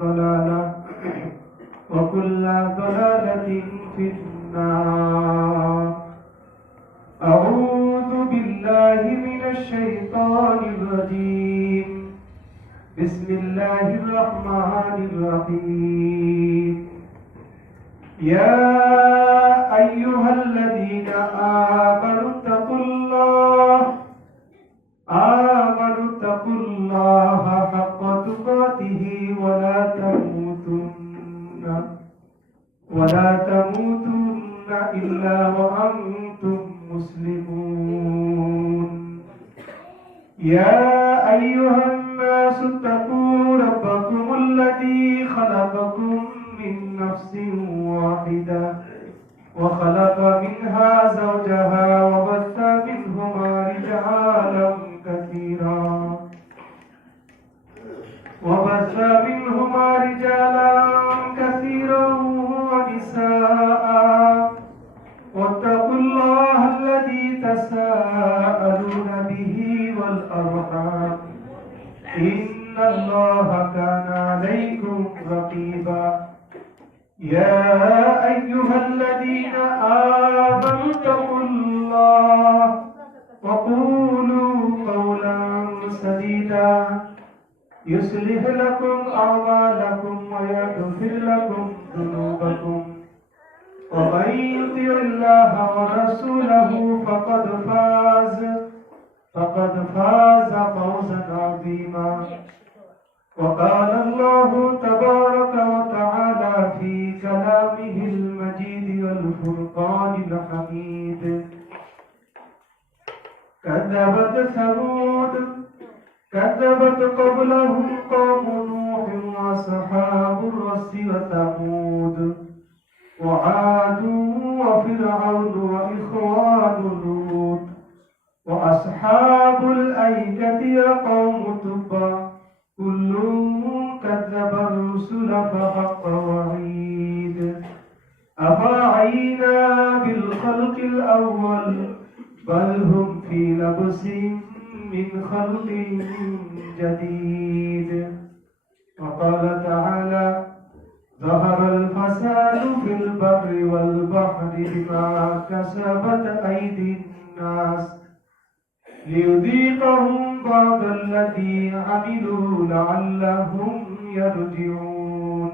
ضلالة وكل ضلالة في النار. أعوذ بالله من الشيطان الرجيم. بسم الله الرحمن الرحيم. يا أيها الذين آمنوا اتقوا الله حق تقاته ولا تموتن إلا وأنتم مسلمون. يا أيها الناس اتقوا ربكم الذي خلقكم من نفس واحدة وخلق منها زوجها وبث منهما رجالا كثيرا ونساء واتقوا الله الذي تساءلون به والأرحام إن الله كان عليكم رقيبا. يا أيها الذين آمنوا اتقوا الله وقولوا قولا سديدا يصلح لكم أعمالكم ويغفر لكم ذنوبكم ومن يطع الله ورسوله فقد فاز فوزا عظيما. وقال الله تبارك وتعالى في كلامه المجيد والفرقان الحميد. كذبت قبلهم قوم نوح وأصحاب الرس وثمود وعاد وفرعون وإخوان لوط وأصحاب الأيكة وقوم تبع كل كذب الرسل فحق وعيد. أفعينا بالخلق الأول بل هم في لبس من خلق جديد. وقال تعالى ظهر الفساد في البر والبحر بما كسبت أيدي الناس ليذيقهم بعض الذي عملوا لعلهم يرجعون.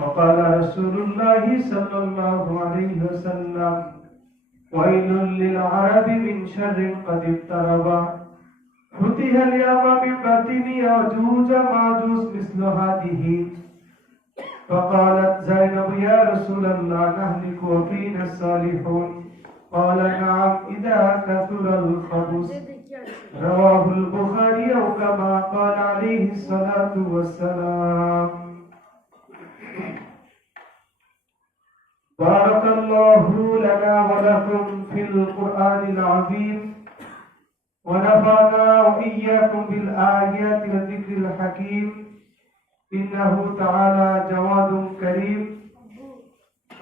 وقال رسول الله صلى الله عليه وسلم ويل للعرب من شر قد اقترب فتح اليوم من بطن يأجوج ماجوج مثل هذه. فقالت زينب يا رسول الله نهلك وفينا الصالحون. قال نعم إذا كثر الخبث. رواه البخاري أو كما قال عليه الصلاة والسلام. بارك الله لنا ولكم في القرآن العظيم ونفعنا وإياكم بالآيات والذكر الحكيم إنه تعالى جواد كريم.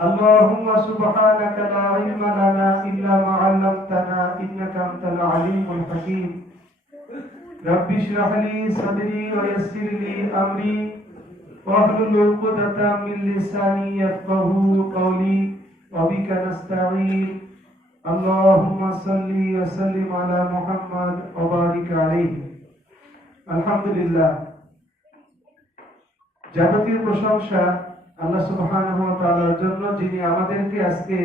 اللهم سبحانك لا علم لنا إلا ما علمتنا إنك أنت العليم الحكيم. رب اشرح لي صدري ويسر لي أمري واحلل عقدة من لساني يفقهوا قولي وبك نستعين. اللهم صل وسلم على محمد وبارك عليه. আলহামদুলিল্লাহ, যাবতীয় প্রশংসা আল্লাহ সুবহানাহু ওয়া তাআলার জন্য, যিনি আমাদেরকে আজকে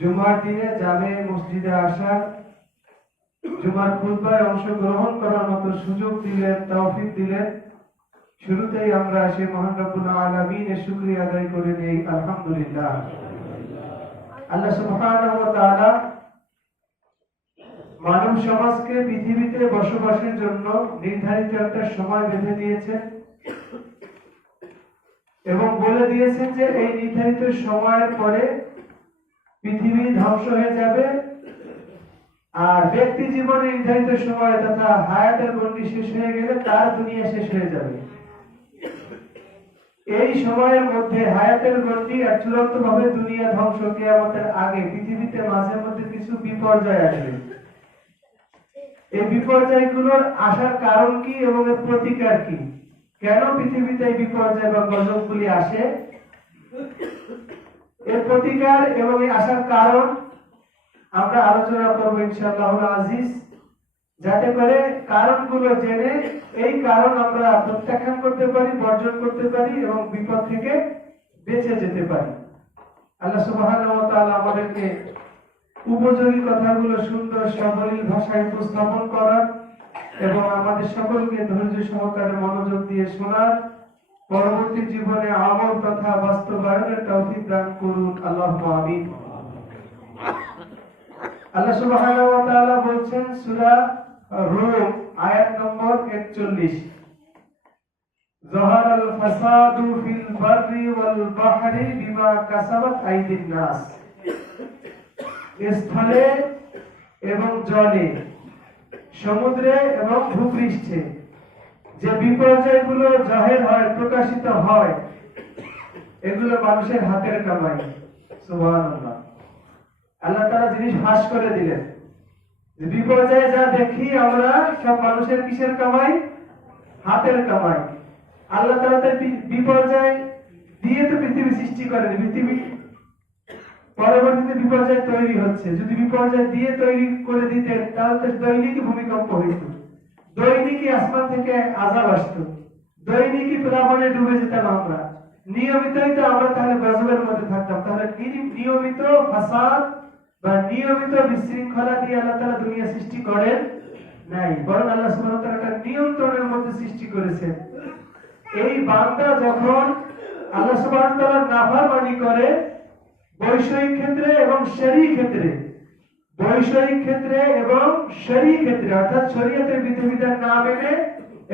জুমার দিনে জামে মসজিদে আসার, জুমার খুতবায় অংশগ্রহণ করার মতো সুযোগ দিলেন, তৌফিক দিলেন। শুরুতেই আমরা সেই মহান রব্বুল আলামিনের শুকরিয়া আদায় করে নেই আলহামদুলিল্লাহ। আল্লাহ সুবহানাহু ওয়া তাআলা মানব সমাজকে পৃথিবীতে বসবাসের জন্য নির্ধারিত একটা সময় বেঁধে দিয়েছেন এবং বলে দিয়েছেন যে এই নির্ধারিত সময়ের পরে পৃথিবী ধ্বংস হয়ে যাবে আর ব্যক্তি জীবনে নির্ধারিত সময় তথা হায়াতের গণ্ডি শেষ হয়ে গেলে তার দুনিয়া শেষ হয়ে যাবে। এই সময়ের মধ্যে হায়াতের গণ্ডি আর চূড়ান্ত ভাবে দুনিয়া ধ্বংস, কিয়ামতের আগে পৃথিবীতে মাঝে মধ্যে কিছু বিপর্যয় আসবে। এই বিপর্যয়গুলোর আসার কারণ কি এবং এর প্রতিকার কি, কেন পৃথিবীতে এই বিপর্যয় বা গজবগুলি আসে, এর প্রতিকার এবং এই আসার কারণ আমরা আলোচনা করবো ইনশাআল্লাহুল আজিজ, যাতে করে কারণগুলো জেনে এই কারণ আমরা প্রত্যাখ্যান করতে পারি, বর্জন করতে পারি এবং বিপদ থেকে বেঁচে যেতে পারি। আল্লাহ সুবহানাহু ওয়া তাআলা আমাদেরকে উপযোগী কথাগুলো সুন্দর সাবলীল ভাষায় উপস্থাপন করার এবং আমাদের সকলকে ধৈর্য সহকারে মনোযোগ দিয়ে শোনার, পরবর্তী জীবনে আমল তথা বাস্তবায়নের তৌফিক দান করুন, আল্লাহুম্মা আমিন। আল্লাহ সুবহানাহু ওয়া তাআলা বলছেন সূরা রূম আয়াত নম্বর 41, যাহারাল ফাসাদু ফিল বাররি ওয়াল বাহরি বিমা কাসাবাত আইদিন নাস। স্থলে এবং জলে, সমুদ্রে এবং ভূপৃষ্ঠে যে বিপর্যয়গুলো জাহির হয়, প্রকাশিত হয়, এগুলো মানুষের হাতের কামাই। সুবহানাল্লাহ। আল্লাহ তাআলা জিনিস ফাঁস করে দিলেন যে বিপর্যয়ে যা দেখি আমরা সব মানুষের কিসের কামাই? হাতের কামাই। আল্লাহ তাআলা তার বিপর্যয় দিয়ে তো পৃথিবী সৃষ্টি করেন, পৃথিবী পরবর্তীতে বিপর্যয় তৈরি হচ্ছে। যদি বিপর্যয় দিয়ে তৈরি করে দিতেন তাহলে তো দৈনিকই ভূমিকম্প হইত, দৈনিকই আসমান থেকে আযাব আসতো, দৈনিকই প্লাবনে ডুবে যেতাম আমরা, নিয়মিতই তো আমরা তাহলে গজবের মধ্যে থাকতাম। তাহলে নিয়মিত ফাসাদ বা নিয়মিত বিশৃঙ্খলা দিয়ে আল্লাহ তাআলা দুনিয়া সৃষ্টি করেন নাই, বরং আল্লাহ সুবহানাহু ওয়া তাআলা একটা নিয়ন্ত্রণের মধ্যে সৃষ্টি করেছেন। এই বান্দা যখন আল্লাহ সুবহানাহু ওয়া তাআলার নাফরমানি করে বৈষয়িক ক্ষেত্রে এবং শরীয়ী ক্ষেত্রে, বৈষয়িক ক্ষেত্রে এবং শরীয়ী ক্ষেত্রে অর্থাৎ শরীয়তের বিধিবিধান না মেনে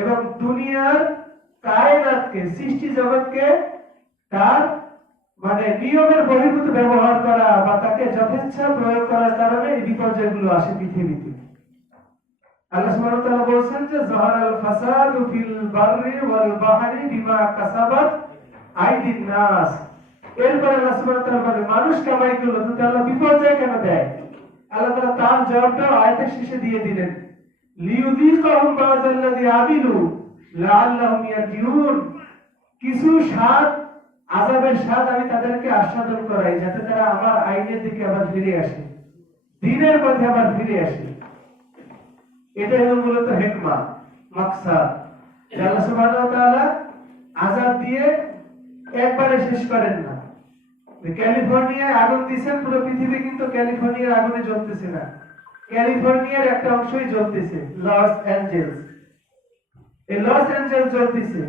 এবং দুনিয়ার কায়নাতকে, সৃষ্টি জগৎকে তার মানে নিয়মের বহির্ভূত ব্যবহার করা বা তাকে যথেচ্ছা প্রয়োগ করার কারণে এই বিপর্যয়গুলো আসে পৃথিবীতে। আল্লাহ সুবহানাহু ওয়া তাআলা বলেন যে যাহারাল ফাসাদু ফিল বাররি ওয়াল বাহরি বিমা কাসাবাত আইদিন নাস। এরপরে আল্লাহ সুবহানাহু ওয়া তাআলা বলেন মানুষ কামাই করলো তো আল্লাহ বিপর্যয় কেন দেয়? আল্লাহ তাআলা তার জবাবটা আয়াতের শেষে দিয়ে দিলেন, লিইউযীকাহুম বা'যাল্লাযী আমিলু লাআল্লাহুম ইয়ারজিউন। কিছু স্বাদ, আযাবের স্বাদ আমি তাদেরকে আস্বাদন করাই যাতে তারা আমার আইনের দিকে আবার ফিরে আসে, দ্বীনের পথে আবার ফিরে আসে। এটাই হলো মূলত হিকমত, মাকসাদ। আল্লাহ সুবহানাহু ওয়া তাআলা আযাব দিয়ে একবারে শেষ করেন না। ক্যালিফোর্নিয়ায় আগুন দিয়েছেন, পুরো পৃথিবী কিন্তু ক্যালিফোর্নিয়ার আগুনে জ্বলতেছে না, ক্যালিফোর্নিয়ার একটা অংশই জ্বলতেছে, লস অ্যাঞ্জেলস। এই লস অ্যাঞ্জেলস জ্বলতেছে।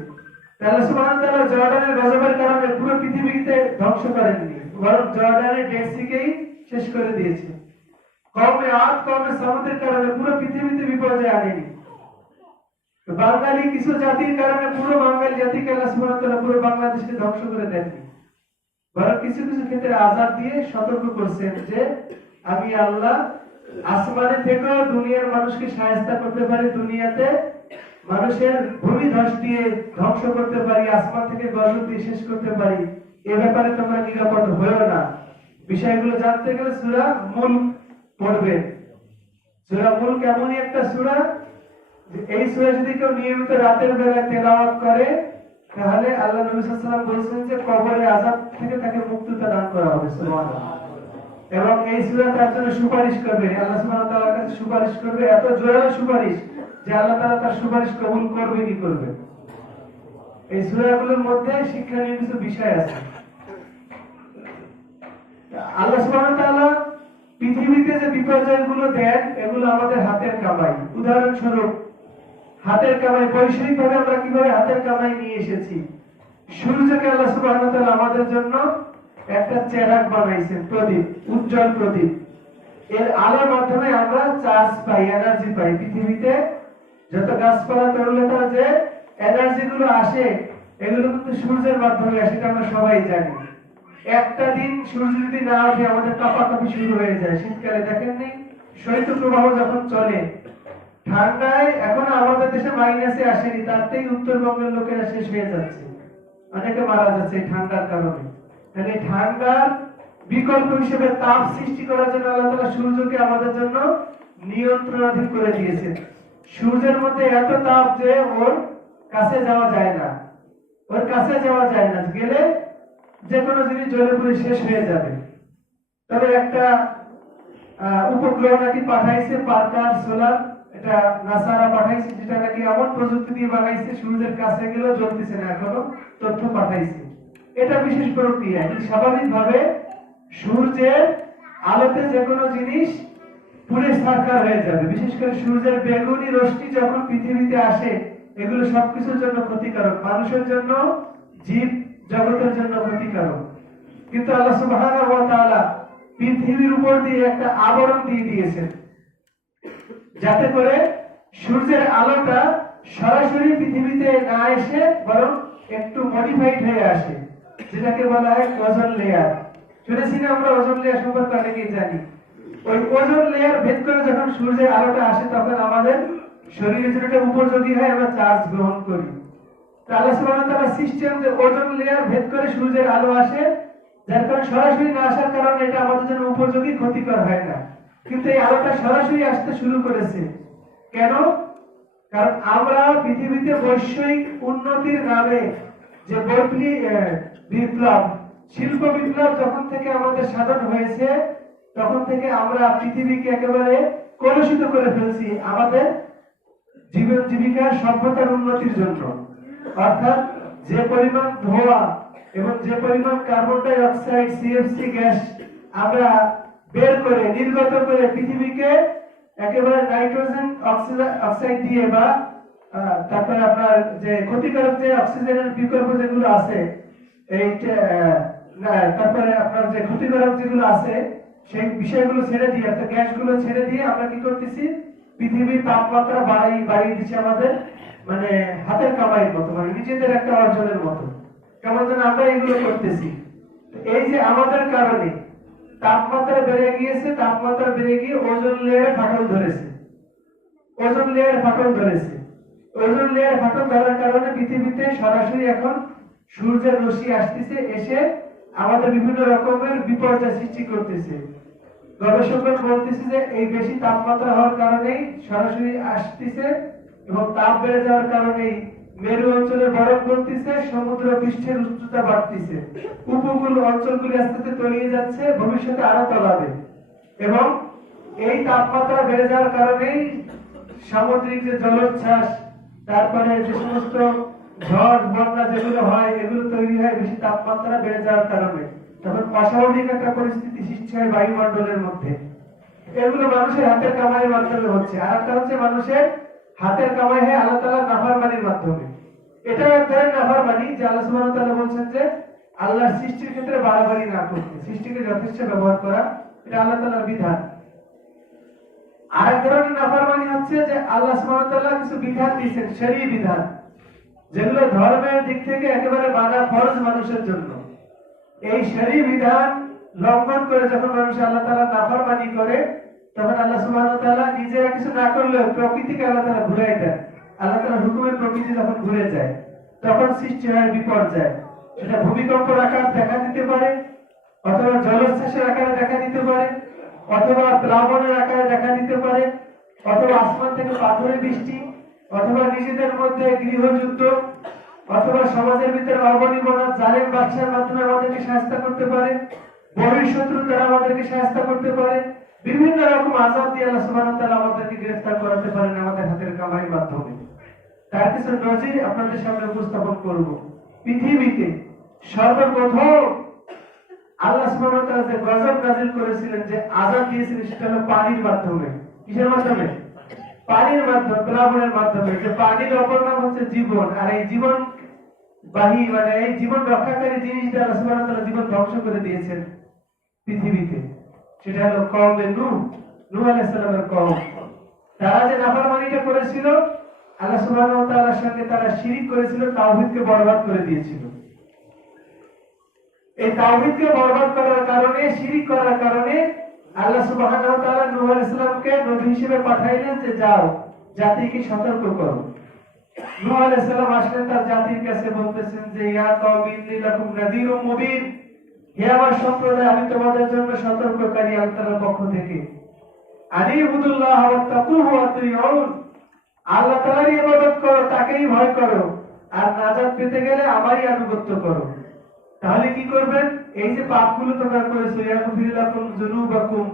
আল্লাহ সুবহানাহু ওয়া তাআলা জর্ডানের গজবের কারণে পুরো পৃথিবীতে ধ্বংস করেননি, বরং জর্ডানের ডেড সিকেই শেষ করে দিয়েছে। কওমে আদ, কওমে সামুদের কারণে পুরো পৃথিবীতে বিপর্যয় আনেনি। বাঙালি কিছু জাতির কারণে পুরো বাঙালি জাতিকে আল্লাহ সুবহানাহু ওয়া তাআলা পুরো বাংলাদেশকে ধ্বংস করে দেননি, বরং কিছু কিছু ক্ষেত্রে আযাব দিয়ে সতর্ক করছেন যে আমি আল্লাহ আসমানে থেকেও দুনিয়ার মানুষকে সাহায্য করতে পারি, দুনিয়াতে মানুষের ভূমি ধস দিয়ে ধ্বংস করতে পারি, আসমান থেকে গজব দিয়ে শেষ করতে পারি। এ ব্যাপারে তোমরা নিরাপদ হয়েও না। বিষয়গুলো জানতে গেলে সূরা মুলক পড়বে। সূরা মুলক এমনই একটা সূরা, এই সূরা যদি কেউ নিয়মিত রাতের বেলায় তেলাওয়াত করে তাহলে আল্লাহ নবী সাল্লাল্লাহু আলাইহি ওয়াসাল্লাম বলেছেন যে কবরের আযাব থেকে তাকে মুক্তিতা দান করা হবে। সুবহানাল্লাহ। এবং এই সূরা তার জন্য সুপারিশ করবে, আল্লাহ সুবহানাহু ওয়া তাআলার কাছে সুপারিশ করবে, এত জোরালো সুপারিশ যে আল্লাহ তাআলা তার সুপারিশ কবুল করবে কি করবে। এই সূরাগুলোর মধ্যে শিক্ষণীয় কিছু বিষয় আছে। আল্লাহ সুবহানাহু ওয়া তাআলা পৃথিবীতে যে বিপর্যয়গুলো দেন এগুলো আমাদের হাতের কামাই। উদাহরণস্বরূপ হাতের কামাই, বৈষয়িক ভাবে আমরা কিভাবে হাতের কামাই নিয়ে এসেছি। সূর্যকে আল্লাহ সুবহানাহু ওয়া তাআলা আমাদের জন্য একটা চেরাগ বানাইছেন, প্রদীপ, উজ্জ্বল প্রদীপ। এর আলোর মাধ্যমে আমরা চার্জ পাই, এনার্জি পাই। পৃথিবীতে যত গাছপালা তরুলতা যে এনার্জি গুলো আসে এগুলো কিন্তু সূর্যের মাধ্যমে আসে, এটা আমরা সবাই জানি। একটা দিন সূর্য যদি না আসে আমাদের কাঁপাকাঁপি শুরু হয়ে যায়। শীতকালে দেখেননি শৈত্যপ্রবাহ যখন চলে, ঠান্ডায় এখন আমাদের দেশে মাইনাসে আসেনি, তাতেই উত্তরবঙ্গের লোকেরা শেষ হয়ে যাচ্ছে, অনেকে মারা যাচ্ছে এই ঠান্ডার কারণে। তাহলে ঠান্ডার বিকল্প হিসেবে তাপ সৃষ্টি করার জন্য আল্লাহ তাআলা সূর্যকে আমাদের জন্য নিয়ন্ত্রণাধীন করে দিয়েছেন। সূর্যের মধ্যে এত তাপ যে ওর কাছে যাওয়া যায় না, ওর কাছে যাওয়া যায় না, গেলে যে কোনো জিনিস জ্বলে পুড়ে শেষ হয়ে যাবে। তবে একটা উপগ্রহ নাকি পাঠাইছে, পার্কার সোলার, এটা নাসারা পাঠাইছে, যেটা নাকি এমন প্রযুক্তি দিয়ে বানাইছে সূর্যের কাছে গেলেও জ্বলতেছে না, এখনো তথ্য পাঠাইছে। এটা বিশেষ প্রক্রিয়া। স্বাভাবিকভাবে সূর্যের আলোতে যে কোনো জিনিস পুড়ে ছারখার হয়ে যাবে। বিশেষ করে সূর্যের বেগুনি রশ্মি যখন পৃথিবীতে আসে, এগুলো সবকিছুর জন্য ক্ষতিকারক, মানুষের জন্য, জীব জগতের জন্য ক্ষতিকারক। কিন্তু আল্লাহ সুবহানাহু ওয়া তাআলা পৃথিবীর উপর দিয়ে একটা আবরণ দিয়ে দিয়েছেন, যাতে করে সূর্যের আলোটা সরাসরি পৃথিবীতে না এসে বরং একটু মডিফাইড হয়ে আসে, যেটাকে বলা হয় ওজোন লেয়ার। শুনেছি না আমরা ওজোন লেয়ার সম্পর্কে অনেকেই জানি। ওই ওজোন লেয়ার ভেদ করে যখন সূর্যের আলোটা আসে, তখন আমাদের শরীরে যেটা উপযোগী হয়, আমরা চার্জ গ্রহণ করি। আল্লাহ সুবহানাহু ওয়া তাআলা সিস্টেম যে ওজোন লেয়ার ভেদ করে সূর্যের আলো আসে, যার কারণে সরাসরি না আসার কারণে এটা আমাদের জন্য উপযোগী, ক্ষতিকর হয় না। কিন্তু এই আলোটা সরাসরি আসতে শুরু করেছে কেন? কারণ আমরা পৃথিবীতে বৈশ্বিক উন্নতির নামে যে বিপ্লব, শিল্প বিপ্লব যখন থেকে আমাদের সাধন হয়েছে, তখন থেকে আমরা পৃথিবীকে একেবারে কলুষিত করে ফেলছি আমাদের জীবন জীবিকার সভ্যতার উন্নতির জন্য। অর্থাৎ যে পরিমাণ ধোঁয়া এবং যে পরিমাণ carbon die oxide, CFC gas আমরা বের করে, নির্গত করে পৃথিবীকে একেবারে নাইট্রোজেন অক্সাইড দিয়ে বা তারপরে আপনার যে ক্ষতিকারক যে অক্সিজেনের বিকল্প যেগুলো আছে, এই তারপরে আপনার যে ক্ষতিকারক যেগুলো আছে, সেই বিষয়গুলো ছেড়ে দিয়ে, অর্থাৎ গ্যাসগুলো ছেড়ে দিয়ে আমরা কি করতেছি, পৃথিবীর তাপমাত্রা বাড়িয়ে দিচ্ছি আমাদের মানে হাতের কামাইয়ের মতো, মানে নিজেদের একটা অর্জনের মতো। কেমন যেন আমরা এগুলো করতেছি। এই যে আমাদের কারণে তাপমাত্রা বেড়ে গিয়েছে, তাপমাত্রা বেড়ে গিয়ে ওজোন লেয়ারে ফাটল ধরেছে, ওজোন লেয়ারে ফাটল ধরেছে। ওজোন লেয়ারে ফাটল ধরার কারণে পৃথিবীতে সরাসরি এখন সূর্যের রশ্মি আসতেছে, এসে আমাদের বিভিন্ন রকমের বিপর্যয় সৃষ্টি করতেছে। গবেষকরা বলতেছে যে এই বেশি তাপমাত্রা হওয়ার কারণেই সরাসরি আসতেছে, এবং তাপ বেড়ে যাওয়ার কারণেই মেরু অঞ্চলে বরফ গলতেছে, সমুদ্র পৃষ্ঠের উচ্চতা বাড়তেছে, উপকূল অঞ্চলগুলি আস্তে আস্তে তলিয়ে যাচ্ছে, ভবিষ্যতে আরো তলাবে। এবং এই তাপমাত্রা বেড়ে যাওয়ার কারণেই সামুদ্রিক যে জলোচ্ছ্বাস, তারপরে যে সমস্ত ঝড় বন্যা যেগুলো হয়, এগুলো তৈরি হয় বেশি তাপমাত্রা বেড়ে যাওয়ার কারণে। তখন অস্বাভাবিক একটা পরিস্থিতি সৃষ্টি হয় বায়ুমণ্ডলের মধ্যে। এগুলো মানুষের হাতের কামাইয়ের মাধ্যমে হচ্ছে। আর একটা হচ্ছে মানুষের হাতের কামাই হয় আল্লাহ তাআলার নাফরমানির মাধ্যমে। এটা এক ধরনের নাফরমানি, যে আল্লাহ সুবহানাহু ওয়া তাআলা বলছেন যে আল্লাহর সৃষ্টির ক্ষেত্রে বাড়াবাড়ি না করতে, সৃষ্টিকে যথেষ্ট ব্যবহার করা, এটা আল্লাহ তাআলার বিধান। আর এক ধরনের নাফরমানি হচ্ছে যে আল্লাহ সুবহানাহু ওয়া তাআলা কিছু বিধান দিয়েছেন, শরীয়ী বিধান, যেগুলো ধর্মের দিক থেকে একেবারে মানা ফরজ মানুষের জন্য। এই শরীয়ী বিধান লঙ্ঘন করে যখন মানুষ আল্লাহ তাআলার নাফরমানি করে, তখন আল্লাহ সুবহানাহু ওয়া তাআলা নিজেরা কিছু না করলেও প্রকৃতিকে আল্লাহ তাআলা ঘুরিয়ে দেন। আল্লাহ তাআলার হুকুমে প্রকৃতি যখন ঘুরে যায়, তখন সৃষ্টি হয় বিপর্যয়। সেটা ভূমিকম্পের আকার দেখা দিতে পারে, অথবা জলোচ্ছ্বাসের আকারে দেখা দিতে পারে, অথবা প্লাবনের আকারে দেখা দিতে পারে, অথবা আসমান থেকে পাথরের বৃষ্টি, অথবা নিজেদের মধ্যে গৃহযুদ্ধ, অথবা সমাজের ভিতরে অবনির্ভরতা, জালেম বাদশার মাধ্যমে আমাদেরকে সাহায্য করতে পারে, বহিঃশত্রু দ্বারা আমাদেরকে সাহায্য করতে পারে, বিভিন্ন রকম আযাব দিয়ে আল্লাহ সুবহানাহু ওয়া তাআলা আমাদেরকে গ্রেফতার করাতে পারেন আমাদের হাতের কামাইয়ের মাধ্যমে। তার কিছু নজির আপনাদের সামনে উপস্থাপন করব। পৃথিবীতে সর্বপ্রথম আল্লাহ সুবহানাহু ওয়া তাআলা যে গজব নাযিল করেছিলেন, যে আযাব দিয়েছিলেন, সেটা হলো পানির মাধ্যমে। কিসের মাধ্যমে? পানির মাধ্যমে, প্লাবনের মাধ্যমে। যে পানির অপর নাম হচ্ছে জীবন, আর এই জীবন বাহী মানে এই জীবন রক্ষাকারী জিনিস দিয়ে আল্লাহ সুবহানাহু ওয়া তাআলা জীবন ধ্বংস করে দিয়েছেন পৃথিবীতে। সেটা হলো কওমে নূহ আলাইহিস সালামের কওম। তারা যে নাফরমানিটা করেছিল, আল্লাহ সুবহানাহু ওয়া তাআলার সঙ্গে তারা শিরক করেছিল, তাওহীদকে বরবাদ করে দিয়েছিল। এই তাওহীদকে বরবাদ করার কারণে, শিরক করার কারণে আল্লাহ সুবহানাহু ওয়া তাআলা নূহ আলাইহিস সালামকে নবী হিসেবে পাঠাইলেন যে যাও জাতিকে সতর্ক করো। নূহ আলাইহিস সালাম আসলেন, তার জাতির কাছে বলতেছেন যে ইয়া কওমি ইন্নী লাকুম নাযীরুম মুবিন, হে আমার সম্প্রদায়, আমি তোমাদের জন্য সতর্ককারী আল্লাহর পক্ষ থেকে। আনিবুদুল্লাহ ওয়া তাকুহু ওয়া আতিউন, আল্লাহ তাআলার ইবাদত করো, তাকেই ভয় করো, আর নাজাত পেতে গেলে আমারই আনুগত্য করো। তাহলে কি করবেন? এই যে পাপগুলো তোমরা করেছো, ইয়াগফির লাকুম যুনুবাকুম,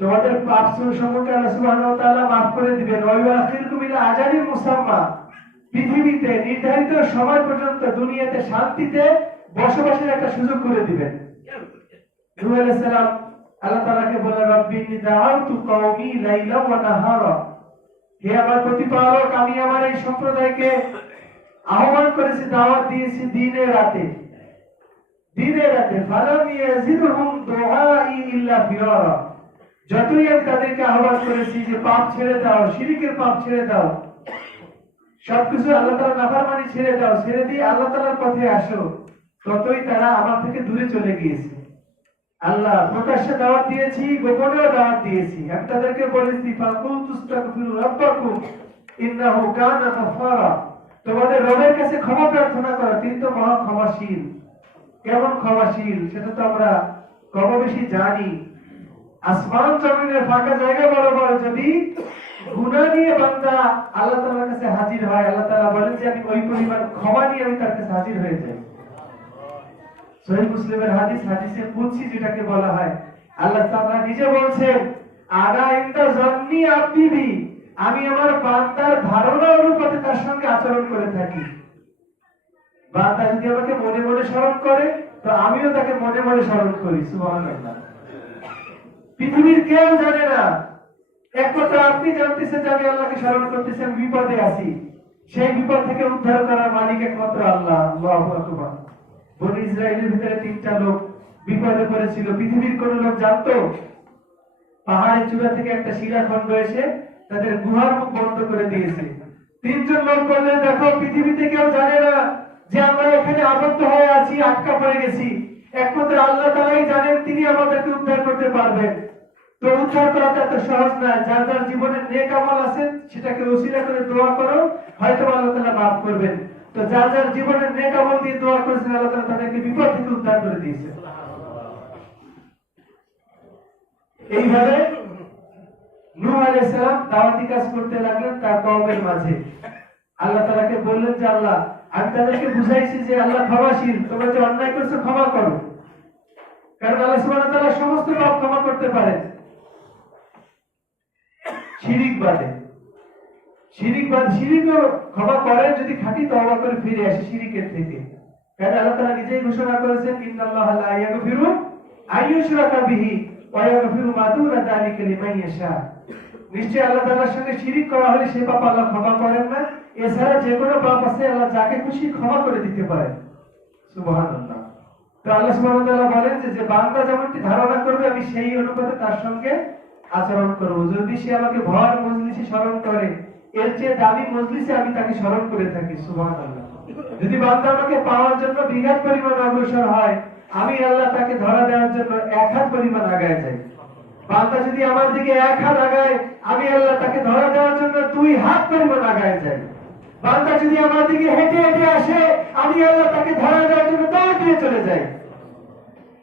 তোমাদের পাপ সমূহকে আল্লাহ সুবহানাহু ওয়া তাআলা মাফ করে দিবেন। ওয়া ইউআখিরকুম ইলা আজালিন মুসাম্মা, পৃথিবীতে নির্ধারিত সময় পর্যন্ত দুনিয়াতে শান্তিতে বসবাসের একটা সুযোগ করে দিবেন। নূহ আলাইহিস সালাম আল্লাহ তাআলাকে বলে, রব্বিনি দাআউতু কওমি লাইলা ওয়া নাহারা, হে আমার প্রতিপালক, আমি আমার এই সম্প্রদায়কে আহ্বান করেছি, দাওয়াত দিয়েছি দিনে রাতে, দিনে রাতে, ফালাম ইয়াজিদুহুম দুআই ইল্লা ফিরারা, যতই আমি তাদেরকে আহ্বান করেছি যে পাপ ছেড়ে দাও, শিরকের পাপ ছেড়ে দাও, সবকিছু আল্লাহ তাআলার নাফরমানি ছেড়ে দাও, ছেড়ে দিয়ে আল্লাহ তাআলার পথে আসো, ততই তারা আমার থেকে দূরে চলে গিয়েছে। আল্লাহ প্রকাশ্যে দাওয়াত দিয়েছি, গোপনেও দাওয়াত দিয়েছি। আমি তাদেরকে বলেছি, ফাকুলতু আস্তাগফিরু রাব্বাকুম ইন্নাহু কানা গাফফারা, তোমাদের রবের কাছে ক্ষমা প্রার্থনা করো, তিনি তো মহা ক্ষমাশীল। কেমন ক্ষমাশীল সেটা তো আমরা কম বেশি জানি। আসমান জমিনের ফাঁকা জায়গা বড় বড় যদি গুনাহ নিয়ে বান্দা আল্লাহ তাআলার কাছে হাজির হয়, আল্লাহ তাআলা বলেন যে আমি ওই পরিমাণ ক্ষমা নিয়ে আমি তার কাছে হাজির হয়ে যাই। সহিহ মুসলিমের হাদিস, হাদিসে কুদসি যেটাকে বলা হয়, আল্লাহ তাআলা নিজে বলছেন, আনা ইনদা জান্নি আবদি বি, আমি আমার বান্দার ধারণা অনুপাতে তার সঙ্গে আচরণ করে থাকি। বান্দা যদি আমাকে মনে মনে স্মরণ করে, তো আমিও তাকে মনে মনে স্মরণ করি। সুবহানাল্লাহ। পৃথিবীর কেউ জানে না, একমাত্র আপনি জানতেছেন যে আমি আল্লাহকে স্মরণ করতেছি, আমি বিপদে আছি, সেই বিপদ থেকে উদ্ধার করার মালিক একমাত্র আল্লাহ। আল্লাহু আকবার। বনী ইসরাইলের ভিতরে 3টা লোক বিপদে পড়েছিল, পৃথিবীর কোন লোক জানতো? পাহাড়ের চূড়া থেকে একটা শিলাখণ্ড এসে তাদের গুহার মুখ বন্ধ করে দিয়েছে। 3জন লোক বললেন, দেখো পৃথিবীতে কেউ জানে না যে আমরা এখানে আবদ্ধ হয়ে আছি, আটকা পড়ে গেছি, একমাত্র আল্লাহ তাআলাই জানেন, তিনি আমাদেরকে উদ্ধার করতে পারবেন। তো উদ্ধার করা এত সহজ না, যার যার জীবনে নেক আমল আছে সেটাকে ওসিলা করে দোয়া করো, হয়তো আল্লাহ তাআলা মাফ করবেন। তো যার যার জীবনে নেক আমল দিয়ে দোয়া করেছেন, আল্লাহ তাআলা তাদেরকে বিপদ থেকে উদ্ধার করে দিয়েছে। এইভাবে নূহ আলাইহিস সালাম দাওয়াতি কাজ করতে লাগলেন তার কওমের মাঝে। আল্লাহ তাআলাকে বললেন যে আল্লাহ, আমি তাদেরকে বুঝাইছি যে আল্লাহ ক্ষমাশীল, তোমরা যে অন্যায় করছো ক্ষমা করো, কারণ আল্লাহ সুবহানাহু ওয়া তাআলা সমস্ত পাপ ক্ষমা করতে পারেন, শিরিক বাদে। শিরিকও ক্ষমা করেন যদি খাঁটি তওবা করে ফিরে আসে শিরিকের থেকে। কারণ আল্লাহ তাআলা নিজেই ঘোষণা করেছেন, ইন্নাল্লাহা লা ইয়াগফিরু আইয়ুশরাকা বিহি ওয়া ইয়াগফিরু মা দুনা যালিকা লিমান ইয়াশা, নিশ্চয়ই আল্লাহ তাআলার সঙ্গে শিরিক করা হলে সে পাপ আল্লাহ ক্ষমা করেন না, এছাড়া যে কোনো পাপ আছে আল্লাহ যাকে খুশি ক্ষমা করে দিতে পারেন। সুবহানাল্লাহ। তো আল্লাহ সুবহানাহু ওয়া তাআলা বলেন যে বান্দা যেমনটি ধারণা করবে আমি সেই অনুপাতে তার সঙ্গে আচরণ করব। যদি সে আমাকে ভর মজলিসে স্মরণ করে, এর চেয়ে দামি মজলিসে আমি তাকে স্মরণ করে থাকি। সুবহানাল্লাহ। যদি বান্দা আমাকে পাওয়ার জন্য বিঘাত পরিমাণ অগ্রসর হয়, আমি আল্লাহ তাকে ধরা দেওয়ার জন্য 1 হাত পরিমাণ আগায় যাই। বান্দা যদি আমার দিকে 1 হাত আগায়, আমি আল্লাহ তাকে ধরা দেওয়ার জন্য 2 হাত পরিমাণ আগায় যাই। বান্দা যদি আমার দিকে হেঁটে হেঁটে আসে, আমি আল্লাহ তাকে ধরা দেওয়ার জন্য দৌড় দিয়ে চলে যাই।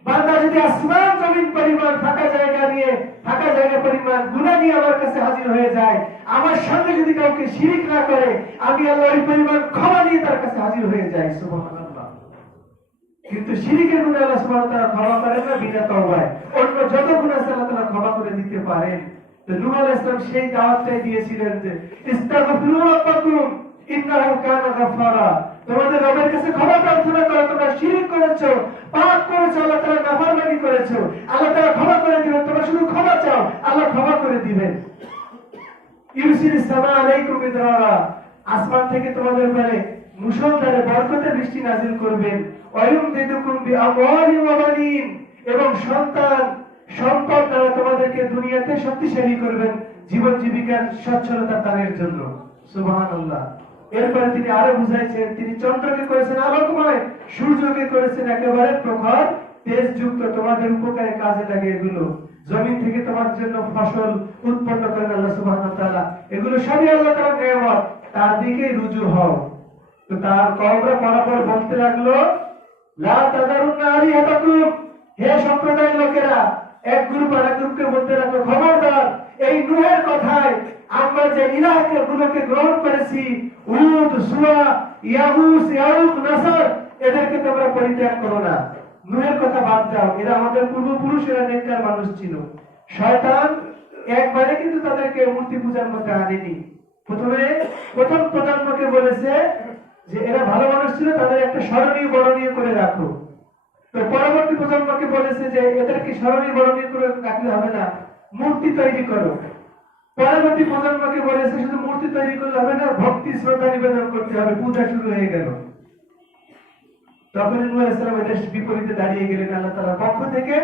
বান্দা যদি আসমান জমিন পরিমাণ ফাঁকা জায়গা নিয়ে, ফাঁকা জায়গা পরিমাণ গুনাহ নিয়ে আমার কাছে হাজির হয়ে যায়, আমার সঙ্গে যদি কাউকে শিরিক না করে, আমি আল্লাহ ওই পরিমাণ ক্ষমা নিয়ে তার কাছে হাজির হয়ে যাই। সুবহানাল্লাহ। কিন্তু শিরিকের গুনাহ আল্লাহ সুবহানাহু ওয়া তাআলা ক্ষমা করেন না বিনা তওবায়, অন্য যত গুনাহ আছে আল্লাহ তাআলা ক্ষমা করে দিতে পারেন। তো নূহ আলাইহিস সালাম সেই দাওয়াতটাই দিয়েছিলেন যে ইস্তাগফিরু রাব্বাকুম ইন্নাহু কানা গাফফারা, তোমাদের রবের কাছে ক্ষমা প্রার্থনা করো, তোমরা শিরক করেছো, পাপ করেছো, আল্লাহ তাআলা নাফরমানি করেছো, আল্লাহ তাআলা ক্ষমা করে দিবেন। তোমরা শুধু ক্ষমা চাও, আল্লাহ ক্ষমা করে দিবেন। ইউরসিলিস সামা আলাইকুম মিদরারা, আসমান থেকে তোমাদের উপরে মুষলধারে বরকতের বৃষ্টি নাযিল করবেন। ওয়ায়ুমদিদুকুম বিআমওয়ালিন ওয়া বানিন, এবং সন্তান সম্পদ দ্বারা তোমাদেরকে দুনিয়াতে শক্তিশালী করবেন, জীবন জীবিকার সচ্ছলতা দানের জন্য। সুবহানাল্লাহ। এরপরে তিনি আরো বুঝাইছেন, তিনি চন্দ্রকে করেছেন আলোকময়, সূর্যকে করেছেন একেবারে প্রখর তেজযুক্ত, তোমাদের উপকারে কাজে লাগে এগুলো। জমিন থেকে তোমার জন্য ফসল উৎপন্ন করেন আল্লাহ সুবহানাহু ওয়া তাআলা, এগুলো সবই আল্লাহ তাআলার নিয়ামত, তার দিকে রুজু হও। তো তার কওমরা পরপর বলতে লাগলো, লা তাদারুন্না আলিহাতাকুম, হে সম্প্রদায়ের লোকেরা এক গ্রুপ আর এক গ্রুপকে বলতে লাগলো, খবরদার, এই নূহের কথায় আমরা যে ইলাকা গুলোকে গ্রহণ করেছি, উদ, সুয়া, ইয়াগুস, ইয়াউক, নাসর, এদেরকে তোমরা পরিত্যাগ করো না। নূহের কথা বাদ দাও, এরা আমাদের পূর্বপুরুষেরা নেককার মানুষ ছিল। শয়তান একবারে কিন্তু তাদেরকে মূর্তি পূজার মধ্যে আনেনি। প্রথম প্রজন্মকে বলেছে যে এরা ভালো মানুষ ছিল, তাদের একটা স্মরণীয় বরণীয় করে রাখো। তো পরবর্তী প্রজন্মকে বলেছে যে এদেরকে স্মরণীয় বরণীয় করে রাখলে হবে না, মূর্তি তৈরি করো। পরবর্তী প্রজন্মকে বলেছে শুধু মূর্তি তৈরি করলে হবে না, ভক্তি শ্রদ্ধা নিবেদন করতে হবে। পূজা শুরু হয়ে গেল। তখন নূহ আলাইহিস সালাম এদের বিপরীতে দাঁড়িয়ে গেলেন আল্লাহ তাআলার পক্ষ থেকে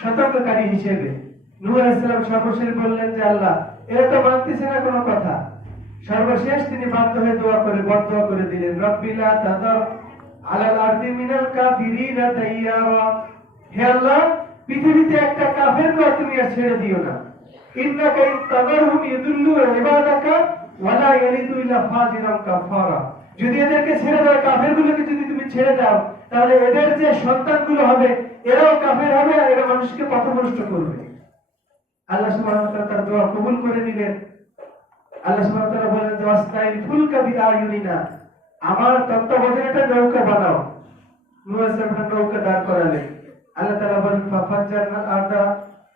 সতর্ককারী হিসেবে। নূহ আলাইহিস সালাম সর্বশেষ বললেন যে আল্লাহ, এরা তো মানতেছে না কোনো কথা। সর্বশেষ তিনি বাধ্য হয়ে বদদোয়া করে দিলেন, রব্বি লা তাযার আলাল আরদি মিনাল কাফিরিনা দাইয়ারা। হে আল্লাহ, পৃথিবীতে একটা কাফেরকে তুমি আর ছেড়ে দিও না। ইন্নাকা ইন তাযারহুম ইযুল্লু ইবাদাকা ওয়া লা ইয়ালিদু ইল্লা ফাজিরান কাফারা। যদি এদেরকে ছেড়ে দাও, কাফেরগুলোকে যদি তুমি ছেড়ে দাও, তাহলে এদের যে সন্তানগুলো হবে এরাও কাফের হবে আর এরা মানুষকে পথভ্রষ্ট করবে। আল্লাহ সুবহানাহু ওয়া তাআলা তার দোয়া কবুল করে নিলেন। আল্লাহ সুবহানাহু ওয়া তাআলা বলেন যে ওয়াসতাইল ফুলকা বিআয়ুনিনা, আমার তত্ত্বাবধানে একটা নৌকা বানাও। নূহ আলাইহিস সালাম নৌকা দাঁড় করালেন। আল্লাহ তাআলা বলেন ফাফাজ্জারনাল আরদা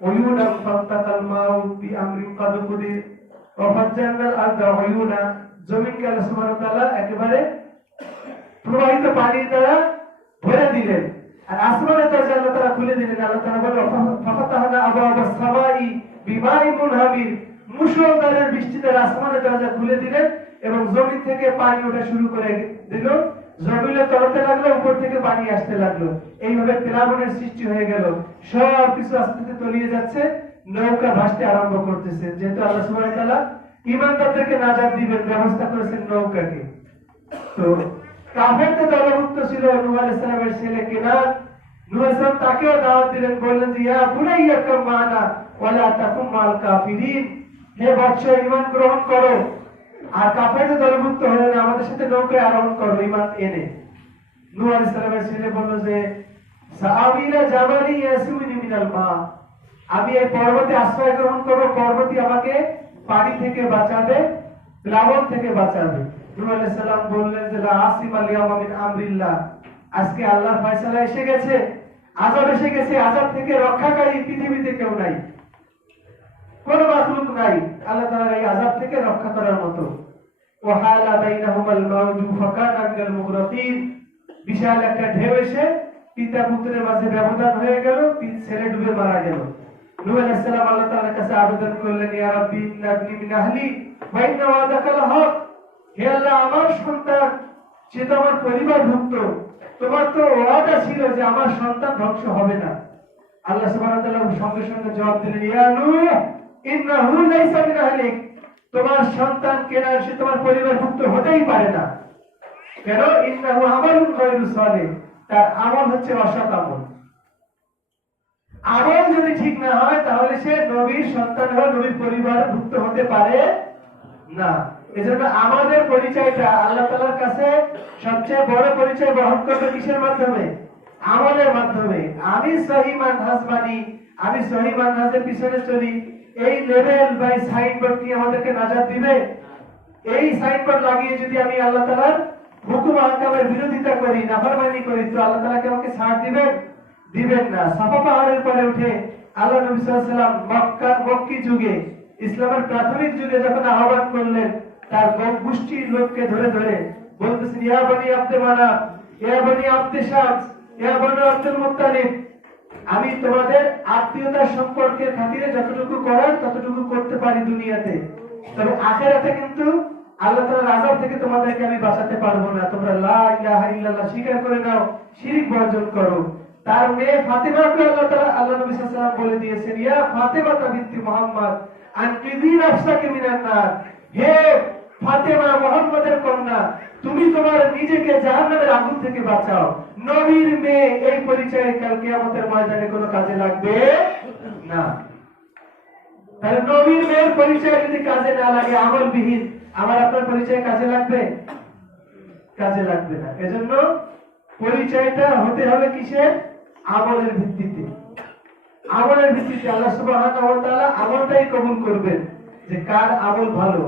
উয়ুনান ফালতাকাল মাউ বিআমরিন কাদ কুদির ওয়া ফাজ্জারনাল আরদা উয়ুনা, জমিনকে আল্লাহ সুবহানাহু ওয়া তাআলা একেবারে প্রবাহিত পানির দ্বারা ভরে দিলেন। আর আসমানের দরজা আল্লাহ তাআলা খুলে দিলেন। আল্লাহ তাআলা বলেন ফাফাতাহনা আবওয়াবাস সামাই বিমাইন মুনহামির, মুষলধারে বৃষ্টিতে আসমানের দরজা খুলে দিলেন এবং জমিন থেকে পানি ওঠা শুরু করে দিল। জমিনে তরতে লাগলো, উপর থেকে পানি আসতে লাগলো। এইভাবে প্লাবনের সৃষ্টি হয়ে গেল। সব কিছু আস্তে আস্তে তলিয়ে যাচ্ছে, নৌকা ভাসতে আরম্ভ করতেছে। যেহেতু আল্লাহ সুবহানাহু ওয়া তাআলা ঈমানদারদেরকে নাজাত দিবেন, ব্যবস্থা করেছেন নৌকাকে। তো কাফেরদের দলভুক্ত ছিল নূহ আলাইহিস সালামের ছেলে কেনান। নূহ আলাইহিস সালাম তাকেও দাওয়াত দিলেন, বললেন যে ইয়া বুনাইয়া কাম মানা ওয়া লা তাকুম মাল কাফিরিন, হে বৎস, ঈমান গ্রহণ করো আর কাফেরদের দলভুক্ত হয়ে না, আমাদের সাথে নৌকায় আরোহণ করো ঈমান এনে। নূহ আলাইহিস সালামের ছেলে বলল যে সাআবিলা জাবালি ইয়াসুমিনি মিনাল মা, আমি এই পর্বতে আশ্রয় গ্রহণ করব, পর্বতই আমাকে পানি থেকে বাঁচাবে, প্লাবন থেকে বাঁচাবে। নূহ আলাইহিস সালাম বললেন যে লা আসিমা লিয়াউমা মিন আমরিল্লাহ, আজকে আল্লাহর ফয়সালা এসে গেছে, আযাব এসে গেছে, আযাব থেকে রক্ষাকারী পৃথিবীতে কেউ নাই, কোন মাখলুক নাই আল্লাহ তাআলার এই আযাব থেকে রক্ষা করার মতো। ওয়া হালা বাইনাহুমাল মাউজু ফাকানা মিনাল মুগরাকিন, বিশাল একটা ঢেউ এসে পিতা পুত্রের মাঝে ব্যবধান হয়ে গেল, ছেলে ডুবে মারা গেল। নূহ আলাইহিস সালাম আল্লাহ তাআলার কাছে আবেদন করলেন, ইয়া রাব্বি ইন্নাবনি মিন আহলি ওয়া ইন্না ওয়াদাকাল হক, হে আল্লাহ, আমার সন্তান সে তো আমার পরিবারভুক্ত, তোমার তো ওয়াদা ছিল যে আমার সন্তান ধ্বংস হবে না। আল্লাহ সুবহানাহু ওয়া তাআলা সঙ্গে সঙ্গে জবাব দিলেন, ইয়া নূহ ইন্নাহু লাইসা মিন আহলিক, তোমার সন্তান কেনান সে তোমার পরিবারভুক্ত হতেই পারে না। কেন? ইন্নাহু আমালুন গায়রু সালিহ, তার আমল হচ্ছে অসৎ আমল। আমল যদি ঠিক না হয় তাহলে সে নবীর সন্তান বা নবীর পরিবারভুক্ত হতে পারে না। এজন্য আমাদের পরিচয়টা আল্লাহ তাআলার কাছে সবচেয়ে বড় পরিচয় গ্রহণ করবে কিসের মাধ্যমে? আমলের মাধ্যমে। আমি সহিহ মানহাজ মানি, আমি সহিহ মানহাজের পিছনে চলি, এই লেভেল বাই সাইনবোর্ড কি আমাদেরকে নাজাত দিবে? এই সাইনবোর্ড লাগিয়ে যদি আমি আল্লাহ তাআলার হুকুম আহকামের বিরোধিতা করি, নাফরমানি করি, তো আল্লাহ তাআলা কি আমাকে ছাড় দিবেন? দিবেন না। সাফা পাহাড়ের পরে উঠে আল্লাহ নবী সাল্লাল্লাহু আলাইহি ওয়াসাল্লাম মক্কি যুগে, ইসলামের প্রাথমিক যুগে যখন আহ্বান করলেন, তার গোষ্ঠীর লোককে ধরে ধরে বলতেছেন, ইয়া বনি আব্দে মানাফ, ইয়া বনি আব্দে শামস, ইয়া বনি আব্দুল মুত্তালিব, আমি তোমাদের আত্মীয়তার সম্পর্কের খাতিরে যতটুকু করার ততটুকু করতে পারি দুনিয়াতে, তবে আখিরাতে কিন্তু আল্লাহ তাআলার আযাব থেকে তোমাদেরকে আমি বাঁচাতে পারবো না। তোমরা লা ইলাহা ইল্লাল্লাহ স্বীকার করে নাও, শিরক বর্জন করো। তার মেয়ে ফাতেমাকে আল্লাহ নবী সাল্লাল্লাহু আলাইহি ওয়াসাল্লাম বলে দিয়েছেন, ইয়া ফাতেমা বিনতি মুহাম্মদ আনকিযি নাফসাকে মিনান নার, হে ফাতেমা মুহাম্মদের কন্যা, তুমি তোমার নিজেকে জাহান্নামের আগুন থেকে বাঁচাও। নবীর মেয়ে এই পরিচয় কাল কিয়ামতের ময়দানে কোনো কাজে লাগবে না। তাহলে নবীর মেয়ের পরিচয় যদি কাজে না লাগে, আমলবিহীন, আমার আপনার পরিচয় কাজে লাগবে? কাজে লাগবে না। এজন্য পরিচয়টা হতে হবে কিসের? আমলের ভিত্তিতে। আমলের ভিত্তিতে আল্লাহ সুবহানাহু ওয়া তাআলা আমলটাই কবুল করবেন যে কার আমল ভালো।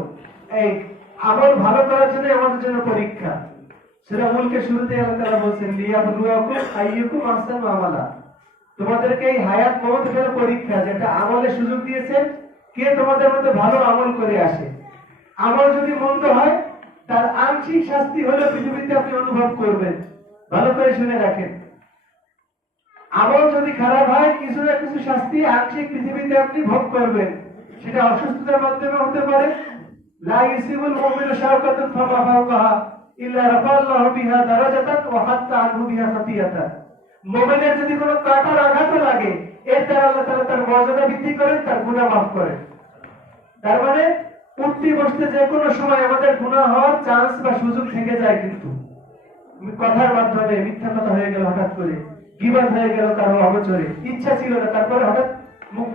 এই আমল ভালো করার জন্য আমাদের জন্য পরীক্ষা। সূরা মুলকের শুরুতে আল্লাহ তাআলা বলেন লিয়াবলুয়াকুম আইয়ুকুম আহসানু আমালা। তোমাদেরকে এই হায়াত মওতের জন্য পরীক্ষা, যেটা আমলের সুযোগ দিয়েছেন কে তোমাদের মধ্যে ভালো আমল করে আসে। আমল যদি মন্দ হয় তার আংশিক শাস্তি হলো পৃথিবীতে আপনি অনুভব করবেন। ভালো করে শুনে রাখেন, আমল যদি খারাপ হয় কিছু না কিছু শাস্তি আংশিক পৃথিবীতে আপনি ভোগ করবেন। সেটা অসুস্থতার মাধ্যমে হতে পারে, লা ইউসিবুল মুমিনু শাওকাতুন ফামা ফাওকাহা ইল্লা রাফাআল্লাহু বিহা দারাজাতান ওয়া হাত্তা আনহু বিহা খাতিয়াতান। মুমিনের যদি কোনো কাটার আঘাত লাগে এর দ্বারা আল্লাহ তাআলা তার মর্যাদা বৃদ্ধি করেন, তার গুনাহ মাফ করেন। তার মানে উঠতে বসতে যে কোনো সময় আমাদের গুনাহ হওয়ার চান্স বা সুযোগ থেকে যায়। কিন্তু কথার মাধ্যমে মিথ্যা কথা হয়ে গেল, হঠাৎ করে গীবত হয়ে গেল, কারো অগোচরে ইচ্ছা ছিল না, তারপরে হঠাৎ মুখ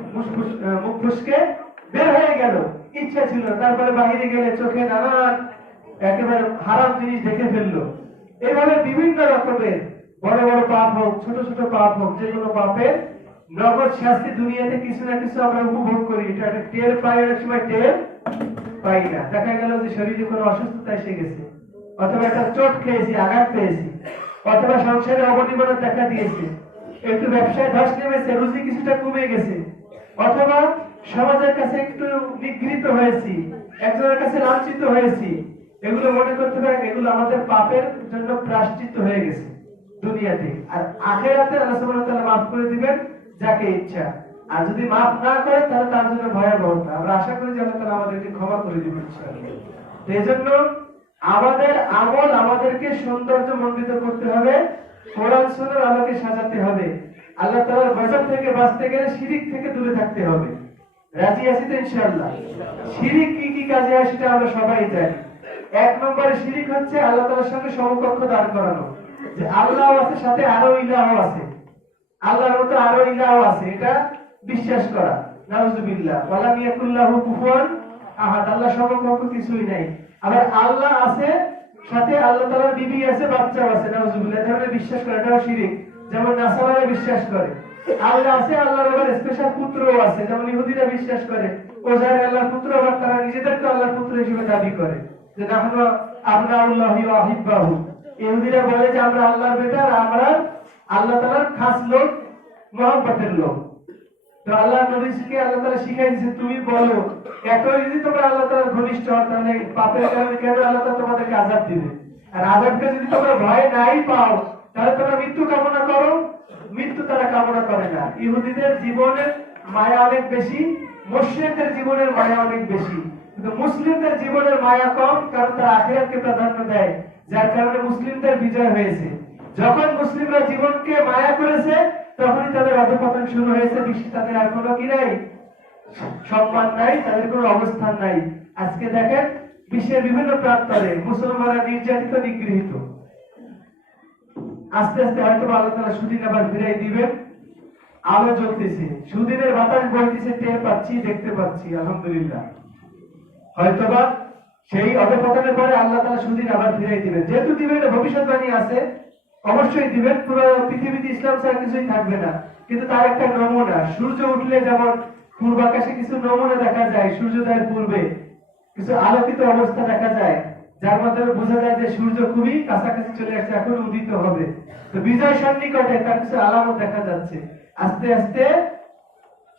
ফুসকে বের হয়ে গেল, ইচ্ছা ছিল না, তারপরে বাইরে গেলে চোখে নানান একেবারে হারাম জিনিস দেখে ফেললো। এইভাবে বিভিন্ন রকমের বড় বড় পাপ হোক, ছোট ছোট পাপ হোক, যে কোনো পাপের নগদ শাস্তি দুনিয়াতে কিছু না কিছু আমরা উপভোগ করি। এটা টের পাই, অনেক সময় টের পাই না। দেখা গেল যে শরীরে কোনো অসুস্থতা এসে গেছে, অথবা একটা চোট খেয়েছি, আঘাত পেয়েছি, অথবা সংসারে অবনিবরণ দেখা দিয়েছে, একটু ব্যবসায় ধস নেমেছে, রুজি কিছুটা কমে গেছে, অথবা সমাজের কাছে একটু নিগৃহীত হয়েছি, একজনের কাছে লাঞ্ছিত হয়েছি। এগুলো মনে করতে পারেন এগুলো আমাদের পাপের জন্য প্রায়শ্চিত্ত হয়ে গেছে দুনিয়াতে। আর আখিরাতে আল্লাহ সুবহানাহু ওয়া তাআলা মাফ করে দিবেন যাকে ইচ্ছা। আর যদি মাফ না করে তাহলে তার জন্য ভয়াবহতা। আমরা আশা করি যে আল্লাহ তাআলা আমাদেরকে ক্ষমা করে দিবেন ইনশাআল্লাহ। এজন্য আমাদের আমল আমাদেরকে সৌন্দর্য মণ্ডিত করতে হবে, কোরআন সুন্নাহর আলোকে সাজাতে হবে। আল্লাহ তাআলার গজব থেকে বাঁচতে গেলে শিরিক থেকে দূরে থাকতে হবে। রাজি আছি তো ইনশাআল্লাহ? শিরিক কি কি কাজে আসে সেটা আমরা সবাই জানি। এক নম্বরে শিরিক হচ্ছে আল্লাহ তাআলার সঙ্গে সমকক্ষ দাঁড় করানো, যে আল্লাহ আছে, সাথে আরো ইলাহ আছে, আল্লাহর মতো আরো ইলাহ আছে, এটা বিশ্বাস করা। নাউজুবিল্লাহ, ওয়ালাম ইয়াকুল্লাহু কুফুয়ান আহাদ। আল্লাহ সমকক্ষ কিছুই নাই। আবার আল্লাহ আছে, সাথে আল্লাহ তাআলার বিবি আছে, বাচ্চাও আছে, নাউজুবিল্লাহ, এই ধরনের বিশ্বাস করে, এটাও শিরিক। যেমন নাসারারা বিশ্বাস করে আল্লাহ আছে, আল্লাহর আবার স্পেশাল পুত্রও আছে, যেমন ইহুদিরা বিশ্বাস করে ওজাইর আল্লাহর পুত্র, আবার তারা নিজেদেরকে আল্লাহর পুত্র হিসেবে দাবি করে যে নাহনু আবনাউল্লাহি ওয়া আহিব্বাহু। ইহুদিরা বলে যে আমরা আল্লাহর বেটা, আর আমরা আল্লাহ তাআলার খাস লোক, মহব্বতের লোক। তো আল্লাহ নবীকে আল্লাহ তাআলা শিখাই দিয়েছে, তুমি বলো এতই যদি তোমরা আল্লাহ তাআলার ঘনিষ্ঠ হও তাহলে পাপের কারণে কেন আল্লাহ তাআলা তোমাদেরকে আযাব দিবে? আর আযাবকে যদি তোমরা ভয় নাই পাও তাহলে তোমরা মৃত্যু কামনা করো, মৃত্যু তারা কামনা করে না। ইহুদিদের জীবনের মায়া অনেক বেশি, মুশরিকদের জীবনের মায়া অনেক বেশি, কিন্তু মুসলিমদের জীবনের মায়া কম, কারণ তারা আখিরাতকে প্রাধান্য দেয়, যার কারণে মুসলিমদের বিজয় হয়েছে। যখন মুসলিমরা জীবনকে মায়া করেছে তখনই তাদের অধঃপতন শুরু হয়েছে। বিশ্বে তাদের আর কোনো কি নাই, সম্মান নাই, তাদের কোনো অবস্থান নাই। আজকে দেখেন বিশ্বের বিভিন্ন প্রান্তরে মুসলমানরা নির্যাতিত, নিগৃহীত। আস্তে আস্তে হয়তো আল্লাহ তাআলা সুদিন আবার ফিরাই দিবেন। আলো জ্বলতেছে, সুদিনের বাতাস বইতেছে, টের পাচ্ছি, দেখতে পাচ্ছি, আলহামদুলিল্লাহ। হয়তোবা সেই অধঃপতনের পরে আল্লাহ তাআলা সুদিন আবার ফিরাই দিবেন। যেহেতু দিবেন, ভবিষ্যৎবাণী আছে, অবশ্যই দিবেন। পুরো পৃথিবীতে ইসলাম ছাড়া কিছুই থাকবে না, কিন্তু তার একটা নমুনা। সূর্য উঠলে যেমন পূর্বাকাশে কিছু নমুনা দেখা যায়, সূর্যোদয়ের পূর্বে কিছু আলোকিত অবস্থা দেখা যায়, যার মাধ্যমে বোঝা যায় যে সূর্য খুবই কাছাকাছি চলে আসছে, এখন উদিত হবে। তো বিজয় সন্নিকটে, তার কিছু আলামত দেখা যাচ্ছে। আস্তে আস্তে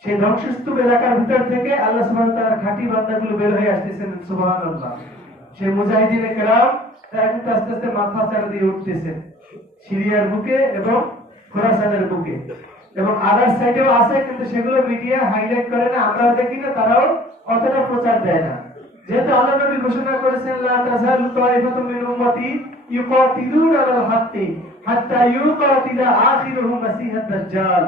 সেই ধ্বংসস্তূপ এলাকার ভিতর থেকে আল্লাহ সুবহানাহু ওয়া তাআলার খাঁটি বান্দাগুলো বের হয়ে আসতেছেন, সুবহানাল্লাহ। সেই মুজাহিদিনে কেরাম তারা কিন্তু আস্তে আস্তে মাথা চারা দিয়ে উঠতেছেন সিরিয়ার বুকে এবং খোরাসানের বুকে, এবং আদার সাইডেও আছে, কিন্তু সেগুলো মিডিয়া হাইলাইট করে না, আমরাও দেখি না, তারাও অতটা প্রচার দেয় না। যেহেতু আল্লাহ নবী ঘোষণা করেছেন লা তাযালু তাইফাতুম মিন উম্মতি ইউকাতিলুনা আলাল হাক্কি হাত্তা ইউকাতিলা আখিরুহুম মাসিহাদ দাজ্জাল।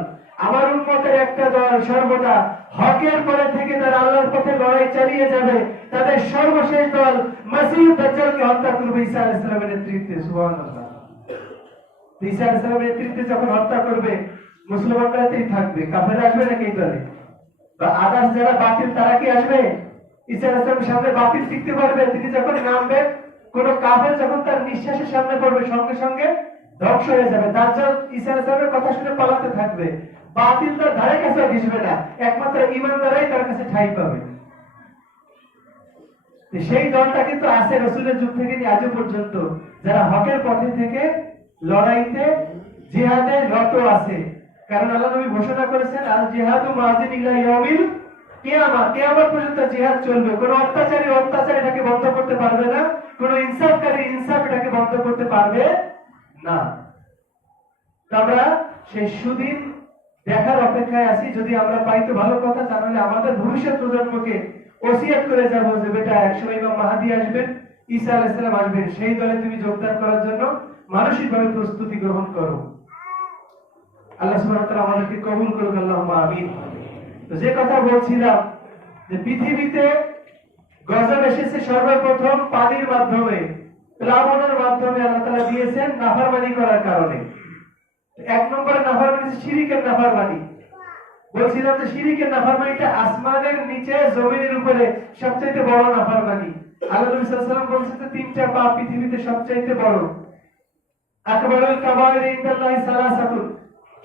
আমার উম্মতের একটা দল সর্বদা হকের পরে থেকে তারা আল্লাহর পথে লড়াই চালিয়ে যাবে, তাদের সর্বশেষ দল মাসিহুদ দাজ্জালকে হত্যা করবে ঈসা আলাইহিস সালামের নেতৃত্বে। সুবহানাল্লাহ। ঈসা আলাইহিস সালামের নেতৃত্বে যখন হত্যা করবে, মুসলমানরাই থাকবে, কাফেররা আসবে না কি দলে? বা আদার্স যারা বাতিল তারা কি আসবে? ঈসা আলাইহিস সালামের সামনে বাতিল টিকতে পারবে? তিনি যখন নামবেন, কোন কাফের যখন তার নিঃশ্বাসের সামনে পড়বে, সঙ্গে সঙ্গে ধ্বংস হয়ে যাবে। দাজ্জাল ঈসা আলাইহিস সালামের কথা শুনে পালাতে থাকবে, বাতিল তার ধারে কাছে ঘেসবে না, একমাত্র ঈমানদারই তার কাছে ঠাঁই পাবে। সেই দলটা কিন্তু আছে রাসূলের যুগ থেকে নিয়ে আজও পর্যন্ত, যারা হকের পথে থেকে লড়াইতে জিহাদে রত আছে। কারণ আল্লাহ নবী ঘোষণা করেছেন, আল জিহাদু মাযিন ইলা ইয়াউমিল কিয়ামা, কিয়ামত পর্যন্ত জিহাদ চলবে। কোন অত্যাচারী অত্যাচারীটাকে বন্ধ করতে পারবে না, কোন ইনসাফকারী ইনসাফ এটাকে বন্ধ করতে পারবে না। আমরা সেই সুদিন দেখার অপেক্ষায় আছি। যদি আমরা পাই তো ভালো কথা, তাহলে আমাদের ভবিষ্যৎ প্রজন্মকে ওসিয়ত করে যাবো যে বেটা একসময় ইমাম মাহদী আসবেন, ঈসা আলাইহিস সালাম আসবেন, সেই দলে তুমি যোগদান করার জন্য মানসিকভাবে প্রস্তুতি গ্রহণ করো। আল্লাহ সুবহানাহু ওয়া তাআলা আমাদেরকে কবুল করুক, আল্লাহুম্মা আমিন। তো যে কথা বলছিলাম যে পৃথিবীতে গজব এসেছে সর্বপ্রথম পানির মাধ্যমে, প্লাবনের মাধ্যমে আল্লাহ তাআলা দিয়েছেন নাফরমানি করার কারণে। এক নম্বরে নাফরমানি শিরকের নাফরমানি। বলছিলাম যে শিরকের নাফরমানিটা আসমানের নিচে জমিনের উপরে সবচেয়ে বড় নাফরমানি। আল্লাহ নবী সাল্লাল্লাহু আলাইহি ওয়াসাল্লাম বলেছেন তিনটা পাপ পৃথিবীতে সবচেয়ে বড়। আকবারুল কাবায়ের ইনদাল্লাহি সালাসাতুন,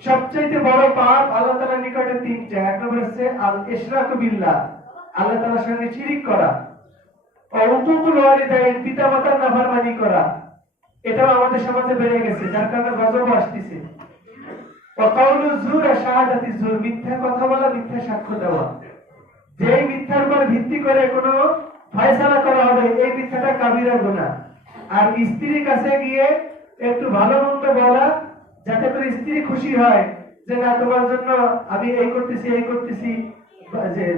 সবচেয়ে বড় পাপ আল্লাহ তাআলার নিকটে তিনটা। এক নম্বর হচ্ছে আল ইশরাকু বিল্লাহ, আল্লাহ তাআলার সঙ্গে শিরক করা। উকুকুল ওয়ালিদাইন, পিতামাতার নাফরমানি করা, এটাও আমাদের সমাজে বেড়ে গেছে, যার কারণে গজব আসতেছে। ওয়াকাউলু যুর, শাহাদাতি যুর, মিথ্যা কথা বলা, মিথ্যা সাক্ষ্য দেওয়া। যেই মিথ্যার উপর ভিত্তি করে কোনো ফয়সালা করা হবে, এই মিথ্যাটা কাবিরা গুনাহ। আর স্ত্রীর কাছে গিয়ে একটু ভালো মন্দ বলা, যাতে করে স্ত্রী খুশি হয় যে না তোমার জন্য আমি এই করতেছি এই করতেছি,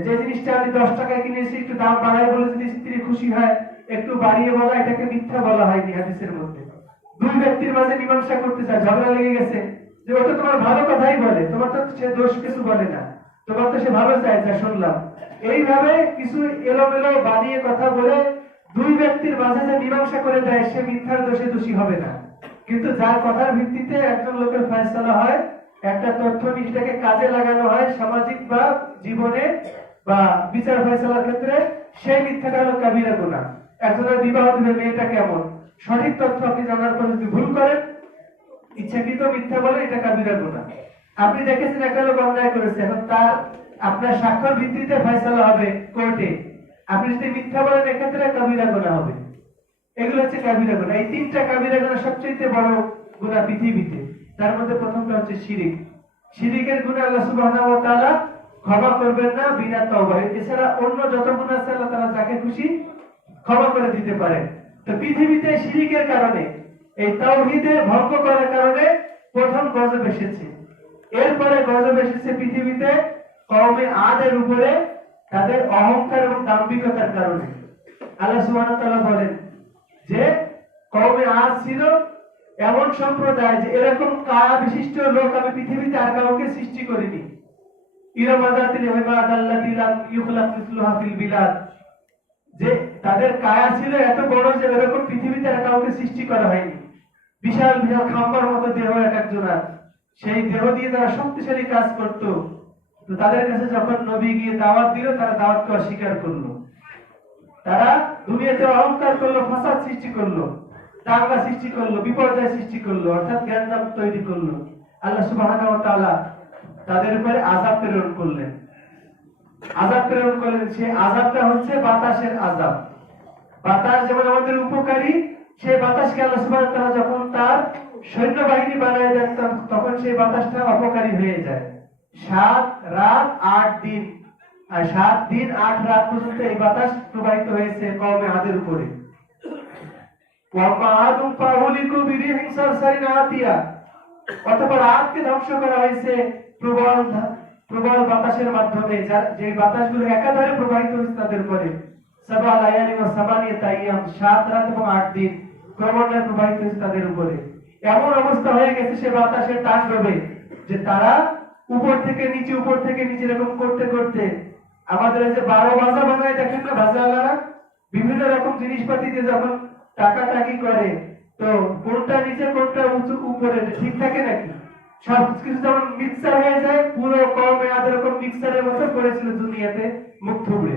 যে জিনিসটা আমি 10 টাকায় কিনেছি একটু দাম বাড়াই বলে যদি স্ত্রী খুশি হয়, একটু বাড়িয়ে বলা, এটাকে মিথ্যা বলা হয়নি হাদিসের মধ্যে। দুই ব্যক্তির মাঝে মীমাংসা করতে চায়, ঝগড়া লেগে গেছে, যে ওটা তোমার ভালো কথাই বলে, তোমার তো সে দোষ কিছু বলে না, তোমার তো সে ভালো চায়, যা শুনলাম। এইভাবে কিছু এলোমেলো বানিয়ে কথা বলে দুই ব্যক্তির মাঝে যে মীমাংসা করে দেয়, সে মিথ্যার দোষে দোষী হবে না। কিন্তু যার কথার ভিত্তিতে একজন লোকের ফয়সালা হয়, একটা তথ্য নিষ্ঠটাকে কাজে লাগানো হয় সামাজিক বা জীবনে বা বিচার ফয়সালার ক্ষেত্রে, সেই মিথ্যাটা হলো কাবিরা গুনাহ। একজনের বিবাহ দিবে, মেয়েটা কেমন, সঠিক তথ্য আপনি জানার পর যদি ভুল করেন, ইচ্ছাকৃত মিথ্যা বলে, এটা কাবিরা গুনাহ। আপনি দেখেছেন একটা লোক অন্যায় করেছে, এখন তার আপনার সাক্ষ্যের ভিত্তিতে ফয়সালা হবে কোর্টে, আপনি যদি মিথ্যা বলেন এক্ষেত্রে কাবিরা গুনাহ হবে। এগুলো হচ্ছে কাবিরা গুনাহ। এই তিনটা কাবিরা গুনাহ সবচেয়ে বড় গুনাহ পৃথিবীতে। তার মধ্যে প্রথমটা হচ্ছে শিরক। শিরকের গুনাহ আল্লাহ সুবহানাহু ওয়া তাআলা ক্ষমা করবেন না বিনা তওবা। এছাড়া অন্য যত গুনাহ আছে আল্লাহ তাআলা যাকে খুশি ক্ষমা করে দিতে পারেন। তো পৃথিবীতে শিরকের কারণে, এই তাওহীদের ভঙ্গ করার কারণে প্রথম গজব এসেছে। এরপরে গজব এসেছে পৃথিবীতে কওমে আদের উপরে, তাদের অহংকার এবং দাম্ভিকতার কারণে। আল্লাহ সুবহানাহু ওয়া তাআলা বলেন যে কওমে আদ ছিল এমন সম্প্রদায় যে এরকম কায়া বিশিষ্ট লোক আমি পৃথিবীতে আর কাউকে সৃষ্টি করিনি। ইরামাদাতিল ইবাদাল্লাতি লাম ইখলাক মিসলুহা ফিল বিলাদ, যে তাদের কায়া ছিল এত বড় যে এরকম পৃথিবীতে আর কাউকে সৃষ্টি করা হয়নি। বিশাল বিশাল খাম্বার মতো দেহ এক একজনের, সেই দেহ দিয়ে তারা শক্তিশালী কাজ করত। তো তাদের কাছে যখন নবী গিয়ে দাওয়াত দিল, তারা দাওয়াতকে অস্বীকার করলো। তারা দুনিয়াতে অহংকার করলো, ফাসাদ সৃষ্টি করলো, দাঙ্গা সৃষ্টি করলো, বিপর্যয় সৃষ্টি করলো, অর্থাৎ জ্ঞানদাম তৈরি করলো। আল্লাহ সুবহানাহু ওয়া তাআলা তাদের উপরে আযাব প্রেরণ করলেন। আযাব প্রেরণ করলেন, সেই আযাবটা হচ্ছে বাতাসের আযাব। বাতাস যেমন আমাদের উপকারী, সেই বাতাসকে আল্লাহ সুবহানাহু ওয়া তাআলা যখন তার সৈন্যবাহিনী বানায় দেন, তখন সেই বাতাসটা অপকারী হয়ে যায়। 7 রাত 8 দিন, আর 7 দিন 8 রাত পর্যন্ত এই বাতাস প্রবাহিত হয়েছে কওমে আদের উপরে। অতঃপর আদকে ধ্বংস করা হয়েছে প্রবল প্রবল বাতাসের মাধ্যমে, যে বাতাসগুলো একাধারে প্রবাহিত হয়েছে তাদের উপরে। সাবা লায়ালি ওয়া সামানিয়াত আইয়াম, 7 রাত এবং 8 দিন ক্রমান্বয়ে প্রবাহিত হয়েছে তাদের উপরে। এমন অবস্থা হয়ে গেছে সে বাতাসের তাণ্ডবে যে তারা উপর থেকে নিচে উপর থেকে নিচে এরকম করতে করতে, আমাদের এই যে 12 ভাজা বানায় দেখেন না ভাজাওয়ালারা, বিভিন্ন রকম জিনিসপাতি দিয়ে যখন টাকাটাকি করে, তো কোনটা নিচে কোনটা উঁচু উপরে ঠিক থাকে নাকি? সবকিছু যখন মিক্সার হয়ে যায়, পুরো কওমে আদ এরকম মিক্সারের মতো করেছিল দুনিয়াতে মুখ থুবড়ে।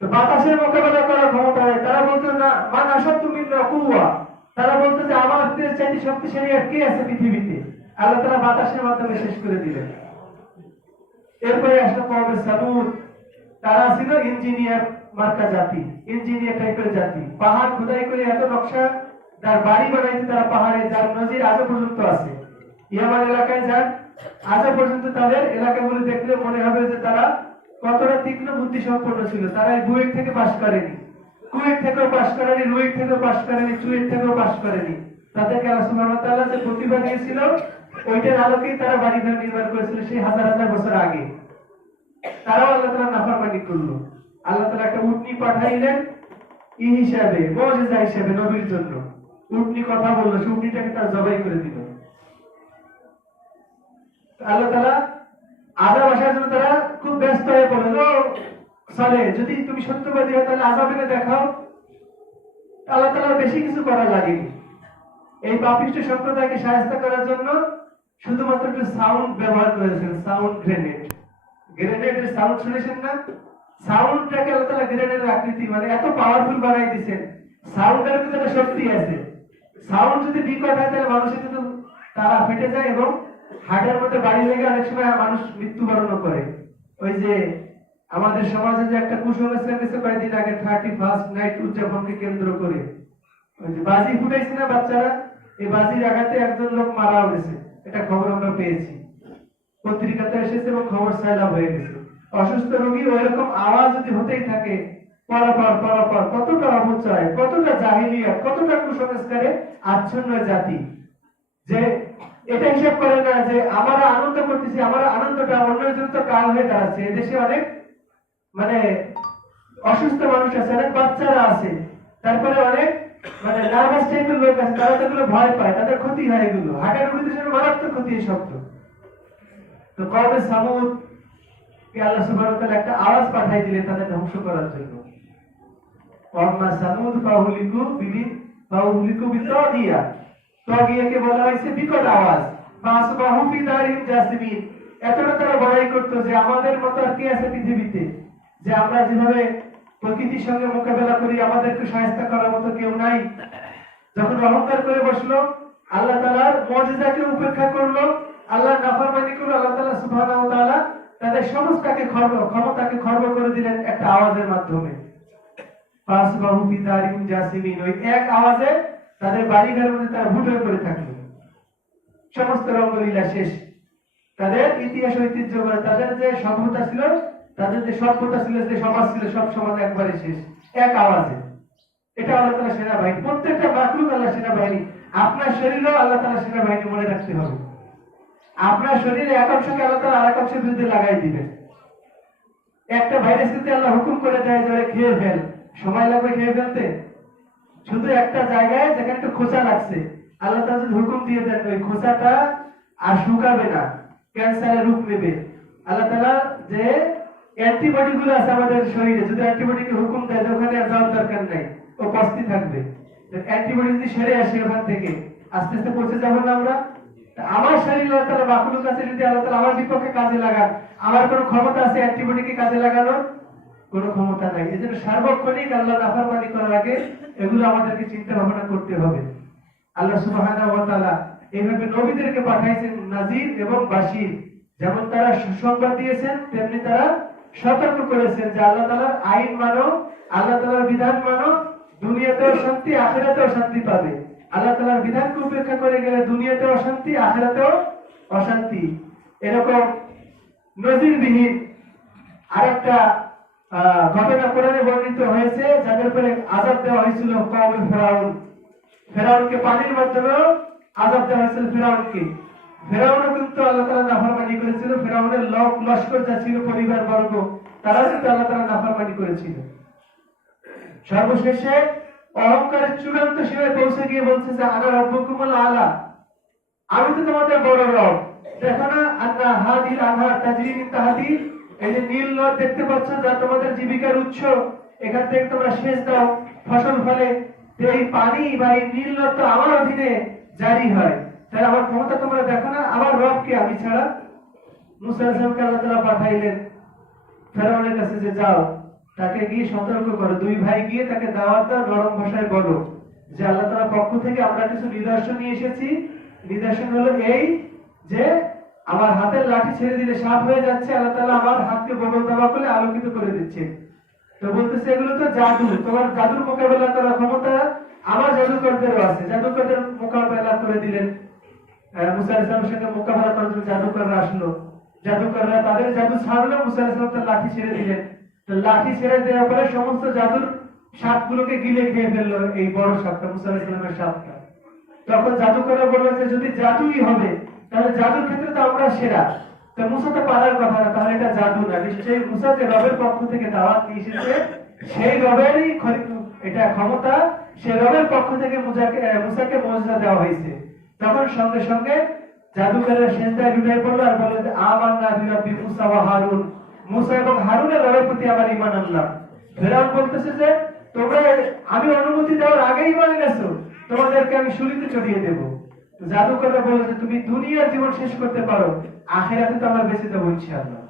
তো বাতাসের মোকাবেলা করার ক্ষমতা হয়। তারা বলতো না মান আসাদু মিন্না কুওয়া, তারা বলতো যে আমাদের চাইতে শক্তিশালী আর কে আছে পৃথিবীতে। আল্লাহ তাআলা বাতাসের মাধ্যমে শেষ করে দিলেন। এরপরে আসলো কওমে সামুদ। তারা ছিল ইঞ্জিনিয়ার মার্কা জাতি, ইঞ্জিনিয়ার টাইপের জাতি। পাহাড় খোদাই করে এত নকশা তার বাড়ি বানাইতে তারা পাহাড়ে, যার নজির আজও পর্যন্ত আছে। ইয়ামান এলাকায় যান, আজও পর্যন্ত তাদের এলাকাগুলো দেখলে মনে হবে যে তারা কতটা তীক্ষ্ণ বুদ্ধি সম্পন্ন ছিল। তারা বুয়েট থেকে পাশ করেনি, কুয়েট থেকেও পাশ করেনি, রুয়েট থেকেও পাশ করেনি, চুয়েট থেকেও পাশ করেনি। তাদেরকে আল্লাহ সুবহানাহু ওয়া তাআলা যে প্রতিভা দিয়েছিল, ওইটার আলোকেই তারা বাড়িঘর নির্মাণ করেছিল সেই হাজার হাজার বছর আগে। তারাও আল্লাহ তাআলা নাফরমানি করলো। আল্লাহ তাআলা একটা উটনি পাঠাইলেন ই হিসাবে, মুজিজা হিসাবে নবীর জন্য। উটনি কথা বললো, সেই উটনিটাকে তার জবাই করে দিল। আল্লাহ তাআলা আযাব আসার জন্য তারা খুব ব্যস্ত হয়ে পড়ল। চলে, যদি তুমি সত্যবাদী হও তাহলে আযাব এনে দেখাও। আল্লাহ তাআলা বেশি কিছু করা লাগেনি। এই পাপিষ্ঠ সম্প্রদায়কে সাহায্য করার জন্য শুধুমাত্র একটু সাউন্ড ব্যবহার করেছেন, সাউন্ড গ্রেনেড। গ্রেনেডের সাউন্ড শুনেছেন না? সাউন্ডটাকে আল্লাহ তাআলা গ্রেনেডের আকৃতি, মানে এত পাওয়ারফুল বানাই দিয়েছেন। সাউন্ডের কিন্তু একটা শক্তি আছে। সাউন্ড যদি বিকট হয় তাহলে মানুষের কিন্তু তারা ফেটে যায় এবং হার্টের মধ্যে বাড়ি লেগে অনেক সময় মানুষ মৃত্যুবরণ করে। ওই যে আমাদের সমাজে যে একটা কুসংস্কার গেছে কয়েকদিন আগে 31st নাইট উদযাপনকে কেন্দ্র করে, ওই যে বাজি ফুটাইছে না বাচ্চারা, এই বাজির আঘাতে একজন লোক মারাও গেছে। এটা খবর আমরা পেয়েছি, পত্রিকাতে এসেছে এবং খবর সাইলাম হয়ে গেছে। অসুস্থ রোগীর ওইরকম আওয়াজ যদি হতেই থাকে, পরপর পরপর কতটা অবচয়, কতটা জাহিলিয়াত, কতটা কুসংস্কারে আচ্ছন্ন জাতি, যে এটা হিসাব করে না যে আমরা আনন্দ করতেছি, আমার আনন্দটা অন্যের জন্য তো কাল হয়ে দাঁড়াচ্ছে। এদেশে অনেক মানে অসুস্থ মানুষ আছে, অনেক বাচ্চারা আছে, তারপরে অনেক মানে নার্ভাস টাইপের লোক আছে, তারা তো এগুলো ভয় পায়, তাদের ক্ষতি হয়, এগুলো হার্টের রোগীদের জন্য মারাত্মক ক্ষতি এই শব্দ। তো কওমে সামুদ কে আল্লাহ সুবহানাহু ওয়া তাআলা একটা আওয়াজ পাঠাই দিলেন তাদের ধ্বংস করার জন্য। ওয়াম্মা সামুদ ফাউলিকু বিতাগিয়া। তাগিয়াকে বলা হয়েছে বিকট আওয়াজ। ফাসবাহু ফি দারিহিম জাসিমিন। এতটা তারা বড়াই করতো যে আমাদের মতো আর কে আছে পৃথিবীতে, যে আমরা যেভাবে প্রকৃতির সঙ্গে মোকাবেলা করি, আমাদেরকে সহায়তা করার মতো কেউ নাই। যখন অহংকার করে বসলো, আল্লাহ তাআলার মুজিজাকে উপেক্ষা করলো, আল্লাহর নাফরমানি করলো, আল্লাহ তাআলা সুবহানাহু ওয়া তাআলা তাদের সমস্তকে ক্ষমতাকে খর্ব করে দিলেন একটা আওয়াজের মাধ্যমে। ফাসবাহু ফি দারিহিম জাসিমিন। ওই এক আওয়াজে তাদের বাড়িঘরের মধ্যে তারা ভূত হয়ে পড়ে থাকলো। সমস্ত রঙ্গলীলা শেষ। তাদের ইতিহাস ঐতিহ্য, তাদের যে সভ্যতা ছিল, তাদের যে সভ্যতা ছিল, যে সমাজ ছিল, সব সমাজ একবারে শেষ এক আওয়াজে। এটা আল্লাহ তাআলা সেনাবাহিনী, প্রত্যেকটা মাখলুক আল্লাহ সেনাবাহিনী। আপনার শরীরও আল্লাহ তাআলা সেনাবাহিনী, মনে রাখতে হবে। আপনার শরীরে এক অংশকে আল্লাহ তাআলা আরেক অংশের বিরুদ্ধে লাগাই দিবেন। একটা ভাইরাস যদি আল্লাহ হুকুম করে দেয় যে খেয়ে ফেল, সময় লাগবে খেয়ে ফেলতে? শুধু একটা জায়গায় যেখানে একটু খোঁচা লাগছে, আল্লাহ তাআলা যদি হুকুম দিয়ে দেন ওই খোঁচাটা আর শুকাবে না, ক্যান্সারের রূপ নেবে। আল্লাহ তাআলা যে অ্যান্টিবডি গুলো আছে আমাদের শরীরে, যদি অ্যান্টিবডিকে হুকুম দেয় ওখানে আর যাওয়ার দরকার নাই, ও পস্তি থাকবে। অ্যান্টিবডি যদি সেরে আসে ওখান থেকে, আস্তে আস্তে পৌঁছে যাবো না আমরা? আমার শরীর আল্লাহ তাআলা মাখলুক আছে, যদি আল্লাহ তাআলা আমার বিপক্ষে কাজে লাগান, আমার কোনো ক্ষমতা আছে অ্যান্টিবডিকে কাজে লাগানোর? কোনো ক্ষমতা নাই। এজন্য সার্বক্ষণিক আল্লাহ নাফরমানি করার আগে এগুলো আমাদেরকে চিন্তা ভাবনা করতে হবে। আল্লাহ সুবহানাহু ওয়া তাআলা এইভাবে নবীদেরকে পাঠাইছেন নাজির এবং বাশির। যেমন তারা সুসংবাদ দিয়েছেন, তেমনি তারা সতর্ক করেছেন যে আল্লাহ তাআলার আইন মানো, আল্লাহ তাআলার বিধান মানো, দুনিয়াতেও শান্তি, আখিরাতেও শান্তি পাবে। আল্লাহ তাআলার বিধানকে উপেক্ষা করে গেলে দুনিয়াতেও অশান্তি, আখিরাতেও অশান্তি। এরকম নজিরবিহীন আরেকটা ঘটনা কোরআনে বর্ণিত হয়েছে, যাদের উপরে আযাব দেওয়া হয়েছিল কওমে ফেরাউন। ফেরাউনকে পানির মাধ্যমে আযাব দেওয়া হয়েছিল। ফেরাউনও কিন্তু আল্লাহ তাআলা নাফরমানি করেছিল। ফেরাউনের লস্কর যা ছিল, পরিবার বর্গ, তারা কিন্তু আল্লাহ তাআলা নাফরমানি করেছিল। সর্বশেষে অহংকারের চূড়ান্ত সীমায় পৌঁছে গিয়ে বলছে যে আনা রাব্বুকুমুল আলা, আমি তো তোমাদের বড় রব। দেখো না, আন্না হাদিল আনহার তাজরি মিন তাহতি, এই যে নীল নদ দেখতে পাচ্ছ, যা তোমাদের জীবিকার উৎস, এখান থেকে তোমরা সেচ দাও, ফসল ফলে। এই পানি বা এই নীল নদ তো আমার অধীনে জারি হয়, তাহলে আমার ক্ষমতা তোমরা দেখো না? আমার রবকে আমি ছাড়া? মুসা আলাইহিস সালামকে আল্লাহ তাআলা পাঠাইলেন ফেরাউনের কাছে যে যাও, তাকে গিয়ে সতর্ক করো, দুই ভাই গিয়ে তাকে দাওয়াত দাও, নরম ভাষায় বলো যে আল্লাহ তাআলার পক্ষ থেকে আমরা কিছু নিদর্শন নিয়ে এসেছি। নিদর্শন হলো এই যে আমার হাতের লাঠি ছেড়ে দিলে সাপ হয়ে যাচ্ছে, আল্লাহ তাআলা আমার হাতকে বগল দাবা করলে আলোকিত করে দিচ্ছে। তো বলতেছে এগুলো তো জাদু, তোমার জাদুর মোকাবেলা করার ক্ষমতা আমার জাদুকরদেরও আছে। জাদুকরদের মোকাবেলা করে দিলেন। মুসা আলাইহিস সালামের সঙ্গে মোকাবেলা করার জন্য জাদুকররা আসলো। জাদুকররা তাদের জাদু ছাড়লো, মুসা আলাইহিস সালাম তার লাঠি ছেড়ে দিলেন। তো লাঠি ছেড়ে দেওয়ার পরে সমস্ত জাদুর সাপগুলোকে গিলে খেয়ে ফেললো এই বড় সাপটা, মুসা আলাইহিস সালামের সাপটা। তখন জাদুকররা বলল যে যদি জাদুই হবে তাহলে জাদুর ক্ষেত্রে তো আমরা সেরা। তো মুসা তো পারার কথা না, তাহলে এটা জাদু না, নিশ্চয়ই মুসা যে রবের পক্ষ থেকে দাওয়াত নিয়ে এসেছে সেই রবেরই এটা ক্ষমতা, সেই রবের পক্ষ থেকে মুসাকে মুজিজা দেওয়া হয়েছে। তখন সঙ্গে সঙ্গে জাদুকরের সেজদায় লুটিয়ে পড়লো আর বলল যে আমান্না বিরাব্বি মুসা ওয়া হারুন, মুসা এবং হারুনের রবের প্রতি আমার ঈমান আনলাম। ফেরাউন বলতেছে যে তোমরা আমি অনুমতি দেওয়ার আগেই ঈমান এনেছো, তোমাদেরকে আমি শুলিতে চড়িয়ে দেব। জাদুকররা বলল যে তুমি দুনিয়ার জীবন শেষ করতে পারো, আখিরাতে তো আমরা বেঁচে দেবো ইনশাআল্লাহ।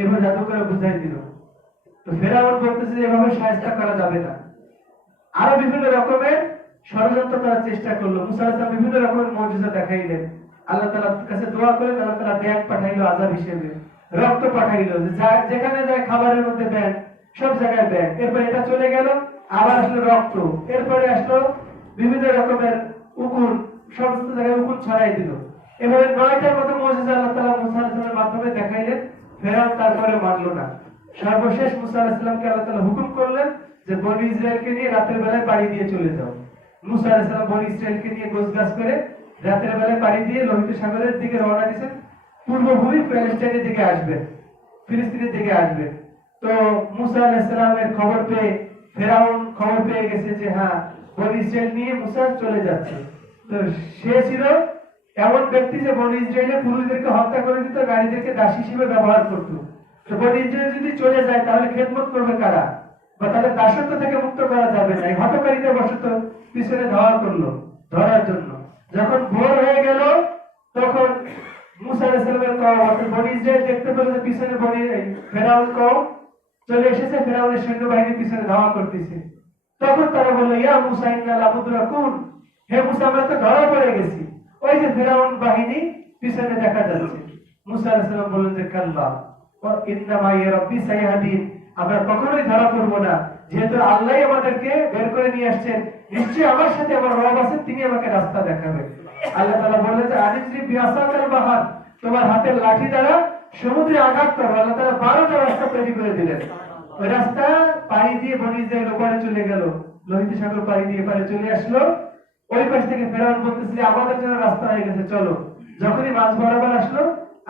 এবার জাদুকররা বুঝাই দিল। তো ফেরাউন বলতেছে যে এভাবে সাহায্য করা যাবে না। আরো বিভিন্ন রকমের ষড়যন্ত্র করার চেষ্টা করলো। মুসা আলাইহিস সালাম বিভিন্ন রকমের মুজিজা দেখাইলেন। আল্লাহ তাআলার কাছে দোয়া করলেন, আল্লাহ তাআলা ব্যাগ পাঠাইলো আযাব হিসেবে, রক্ত পাঠাইলো, যেখানে যায় খাবারের মধ্যে ব্যাগ, সব জায়গায় ব্যাগ। এরপর এটা চলে গেল, আবার আসলো রক্ত, এরপরে আসলো বিভিন্ন রকমের উকুন, সমস্ত জায়গায় উকুন ছড়াই দিল। এভাবে 9টার মতো মুজিজা আল্লাহ তাআলা মুসা আলাইহিস সালামের মাধ্যমে দেখাইলেন। ফেরাউন তারপরে মানলো না। সর্বশেষ মুসা আলাইহিস সালামকে আল্লাহ তাআলা হুকুম করলেন যে বনি ইসরায়েলকে নিয়ে রাতের বেলায় পাড়ি দিয়ে চলে যাও। মুসা আলাইহিস সালাম বনি ইসরায়েলকে নিয়ে গোছগাছ করে রাতের বেলায় পাড়ি দিয়ে লোহিত সাগরের দিকে রওনা দিয়েছেন। পূর্বভূমি প্যালেস্টাইনের দিকে আসবে, ফিলিস্তিনের দিকে আসবে। তো মুসা আলাইহিস সালামের খবর পেয়ে ফেরাউন খবর পেয়ে গেছে যে হ্যাঁ বনি ইসরায়েল নিয়ে মুসা চলে যাচ্ছে। তো সে ছিল এমন ব্যক্তি যে বনি ইসরায়েলের পুরুষদেরকে হত্যা করে দিত, নারীদেরকে দাসী হিসেবে ব্যবহার করত। তো বনি ইসরায়েল যদি চলে যায় তাহলে খেদমত করবে কারা, বা তাদের দাসত্ব থেকে মুক্ত করা যাবে না। এই হতকারীদের বশত পিছনে ধাওয়া করলো ধরার জন্য। যখন ভোর হয়ে গেল তখন মুসা আলাইহিস সালামের কওম অর্থাৎ বনি ইসরায়েল দেখতে পেল যে পিছনে ফেরাউন কওম চলে এসেছে, ফেরাউনের সৈন্যবাহিনী পিছনে ধাওয়া করতেছে। তখন তারা বলল ইয়া মুসা ইন্না লামুদরাকুন, হে মুসা আমরা তো ধরা পড়ে গেছি, ওই যে ফেরাউন বাহিনী পিছনে দেখা যাচ্ছে। মুসা আলাইহিস সালাম বললেন যে কাল্লা ইন্নামা ইয়া রাব্বি সাইহাদিন, আমরা কখনোই ধরা পড়বো না, যেহেতু আল্লাহ আমাদেরকে বের করে নিয়ে আসছেন, নিশ্চয়ই আমার সাথে আমার রব আছেন, তিনি আমাকে রাস্তা দেখাবেন। আল্লাহ তাআলা বললেন যে আদিজি বিআসাকাল বাহার, তোমার হাতের লাঠি দ্বারা সমুদ্রে আঘাত করো। আল্লাহ তাআলা 12টা রাস্তা তৈরি করে দিলেন। ওই রাস্তা পাড়ি দিয়ে বনি ইসরায়েল ওপারে চলে গেল, লোহিত সাগর পাড়ি দিয়ে পারে চলে আসলো। ওই পাশ থেকে ফেরাউন বলতেছে আমাদের জন্য রাস্তা হয়ে গেছে, চলো। যখনই মাঝ বরাবর আসলো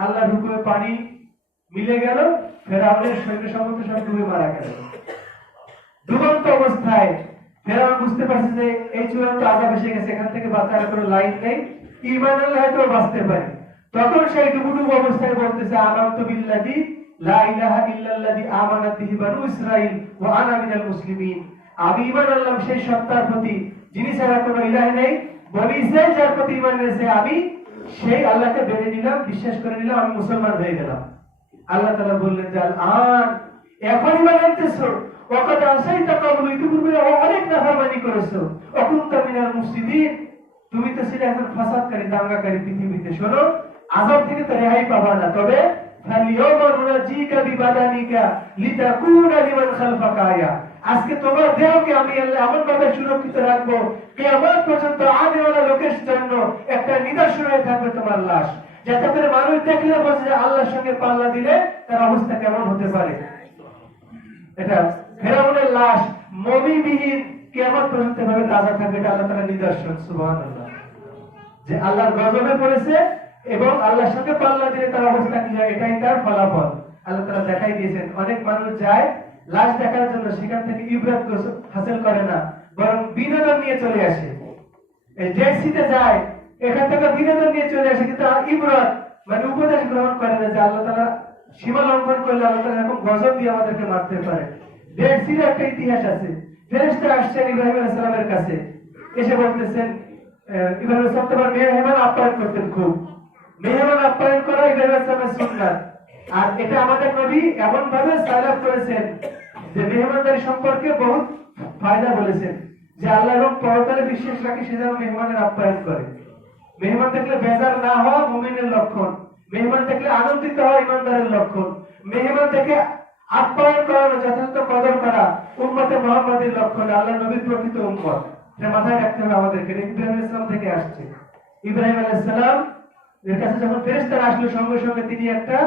আল্লাহর হুকুমে পানি মিলে গেল, ফেরাউনের সৈন্য সমস্ত সব ডুবে মারা গেল। ডুবন্ত অবস্থায় ফেরাউন বুঝতে পারছে যে এই চূড়ান্ত আযাব এসে গেছে, এখান থেকে বাঁচার কোনো লাইন নেই, ঈমান আনলে হয়তো বাঁচতে পারি। তখন সেই ডুবুডুবু অবস্থায় বলতেছে আমানতু বিল্লাযী লা ইলাহা ইল্লাল্লাযী আমানাত বিহি বানু ইসরাঈল ওয়া আনা মিনাল মুসলিমিন, আমি ঈমান আনলাম সেই সত্তার প্রতি যিনি ছাড়া কোনো ইলাহ নেই, বনি ইসরাঈল যার প্রতি ঈমান এনেছে আমি সেই আল্লাহকে মেনে নিলাম, বিশ্বাস করে নিলাম, আমি মুসলমান হয়ে গেলাম। আল্লাহ তাআলা বললেন যে আল এখন ঈমান আনতেছো, ওয়াকাদ আসাইতা ক্বাবলু, ইতিপূর্বে অনেক নাফরমানি করেছো, ওয়া কুনতা মিনাল মুফসিদিন, তুমি তো ছিলে একজন ফাসাদকারী, দাঙ্গাকারী পৃথিবীতে। শোনো, আযাব থেকে তো রেহাই পাবা না, তবে ফালিয়াউমা নুনাজ্জিকা বিবাদানিকা লিতাকুনা লিমান খালফাকা আয়া, আজকে তোমার দেহকে আমি আল্লাহ এমন ভাবে সুরক্ষিত রাখবো কিয়ামত পর্যন্ত আনেওয়ালা লোকের জন্য একটা নিদর্শন হয়ে থাকবে তোমার লাশ, যাতে করে মানুষ দেখলে বোঝে যে আল্লাহর সঙ্গে পাল্লা দিলে তার অবস্থা কেমন হতে পারে। এটা ফেরাউনের লাশ মমিবিহীন কিয়ামত পর্যন্ত ভাবে তাজা থাকবে, এটা আল্লাহ তাআলার নিদর্শন। সুবহানাল্লাহ, যে আল্লাহর গজবে পড়েছে এবং আল্লাহর সঙ্গে পাল্লা দিলে তার অবস্থা কি হয়, এটাই তার ফলাফল। আল্লাহ তাআলা দেখাই দিয়েছেন। অনেক মানুষ যায় লাশ দেখার জন্য, সেখান থেকে ইবরাত হাসিল করে না, বরং বিনোদন নিয়ে চলে আসে। এই জেসিতে যায়, এখান থেকে বিনোদন নিয়ে চলে আসে, কিন্তু ইবরাত মানে উপদেশ গ্রহণ করে না যে আল্লাহ তাআলা সীমা লঙ্ঘন করলে আল্লাহ তাআলা এরকম গজব দিয়ে আমাদেরকে মারতে পারে। জেসির একটা ইতিহাস আছে। ফেরেশতা আসছেন ইব্রাহিম আলাইহিস সালামের কাছে, এসে বলতেছেন ইব্রাহিম আলাইহিস সালাম তার মেহমান আপ্যায়ন করতেন খুব। মেহমান আপ্যায়ন করা ইব্রাহিম আলাইহিস সালামের সুন্নাত। আর এটা আমাদের নবী এমন ভাবে সালাত করেছেন যে মেহমানদারি সম্পর্কে বহুত ফায়দা বলেছেন, যে আল্লাহ এবং পরকালে বিশ্বাস রাখে সে যেন মেহমানের আপ্যায়ন করে। মেহমান দেখলে বেজার না হওয়া মুমিনের লক্ষণ, মেহমান দেখলে আনন্দিত হওয়া ইমানদারের লক্ষণ, মেহমান দেখে আপ্যায়ন করানো, যথাযথ কদর করা উম্মতে মুহাম্মাদের লক্ষণ, আল্লাহ নবীর প্রকৃত উম্মত। এটা মাথায় রাখতে হবে আমাদেরকে। ইব্রাহিম ইসলাম থেকে আসছে। ইব্রাহিম আলাইহিস সালাম এর কাছে যখন ফেরেশতারা আসলো, সঙ্গে সঙ্গে তিনি একটা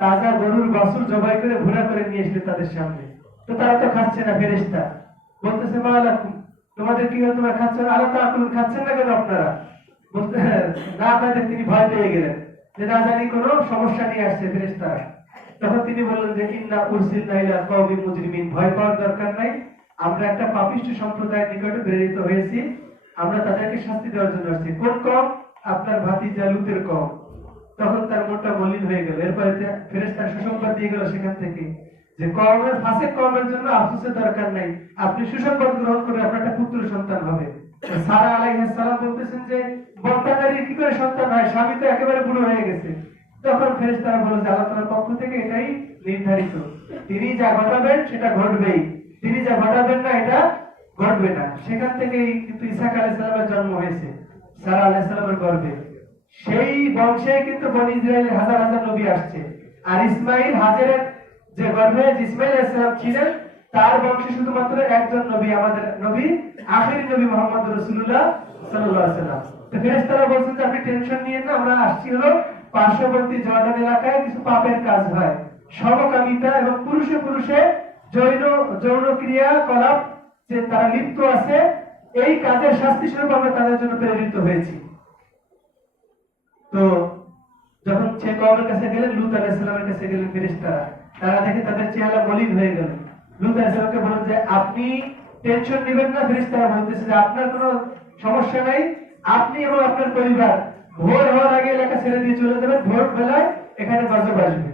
তাজা গরুর বাছুর জবাই করে ঘোড়া করে নিয়ে এসেছিলেন তাদের সামনে। তো তারা তো খাচ্ছে না, ফেরেশতা বলতেছে মালাকুম, তোমাদের কি হলো, তোমরা খাচ্ছ না? আল্লাহ তাআলা খাচ্ছেন না কেন আপনারা? বলতে না আপনাদের, তিনি ভয় পেয়ে গেলেন যে না জানি কোনো সমস্যা নিয়ে আসছে ফেরেশতারা। তখন তিনি বললেন যে ইন্না উরসিলনা ইলা কওমিন মুজরিমিন, ভয় পাওয়ার দরকার নাই, আমরা একটা পাপিষ্ঠ সম্প্রদায়ের নিকটে প্রেরিত হয়েছি, আমরা তাদেরকে শাস্তি দেওয়ার জন্য আসছি। কোন কওম? আপনার ভাতিজা লূতের কওম। তখন তার মনটা মলিন হয়ে গেল। এরপরে ফেরেশতা সুসংবাদ দিয়ে গেল সেখান থেকে যে কওমের ফাসিক কওমের জন্য আফসোসের দরকার নাই, আপনি সুসংবাদ গ্রহণ করে আপনার একটা পুত্র সন্তান হবে। সারা আলাইহিস সালাম বলতেছেন যে বক্তাকারী কি করে সন্তান হয়, স্বামী তো একেবারে বুড়ো হয়ে গেছে। তখন ফেরেশতারা বলে যে আল্লাহ তাআলার পক্ষ থেকে এটাই নির্ধারিত, তিনি যা ঘটাবেন সেটা ঘটবেই, তিনি যা ঘটাবেন না এটা ঘটবে না। সেখান থেকেই কিন্তু ইসহাক আলাইহিস সালামের জন্ম হয়েছে সারা আলাইহিস সালামের গর্ভে। সেই বংশে কিন্তু বনী ইসরাইলের হাজার হাজার নবী আসছে। আর ইসমাইল হাজেরের যে গর্ভে ইসমাইল আলাইহিস সালাম ছিলেন, তার বংশে শুধুমাত্র একজন নবী, আমাদের নবী আখিরি নবী মুহাম্মদ রাসূলুল্লাহ সাল্লাল্লাহু আলাইহি ওয়াসাল্লাম। তো ফেরেশতারা বলছেন যে আপনি টেনশন নিয়েন না, আমরা আসছি হলো পার্শ্ববর্তী জর্ডান এলাকায় কিছু পাপের কাজ হয়, সমকামিতা এবং পুরুষে পুরুষে যৌন ক্রিয়া কলাপ যে তারা লিপ্ত আছে, এই কাজের শাস্তি স্বরূপ আমরা তাদের জন্য প্রেরিত হয়েছি। তো যখন সে কওমের কাছে গেলেন, লূত আলাইহিস সালামের কাছে গেলেন ফেরেশতারা, তারা দেখে তাদের চেহারা মলিন হয়ে গেল। লূত আলাইহিস সালামকে বললেন যে আপনি টেনশন নেবেন না। ফেরেশতারা বলতেছে যে আপনার কোনো সমস্যা নাই, আপনি এবং আপনার পরিবার ভোর হওয়ার আগে এলাকা ছেড়ে দিয়ে চলে যাবেন, ভোর বেলায় এখানে গজব আসবে,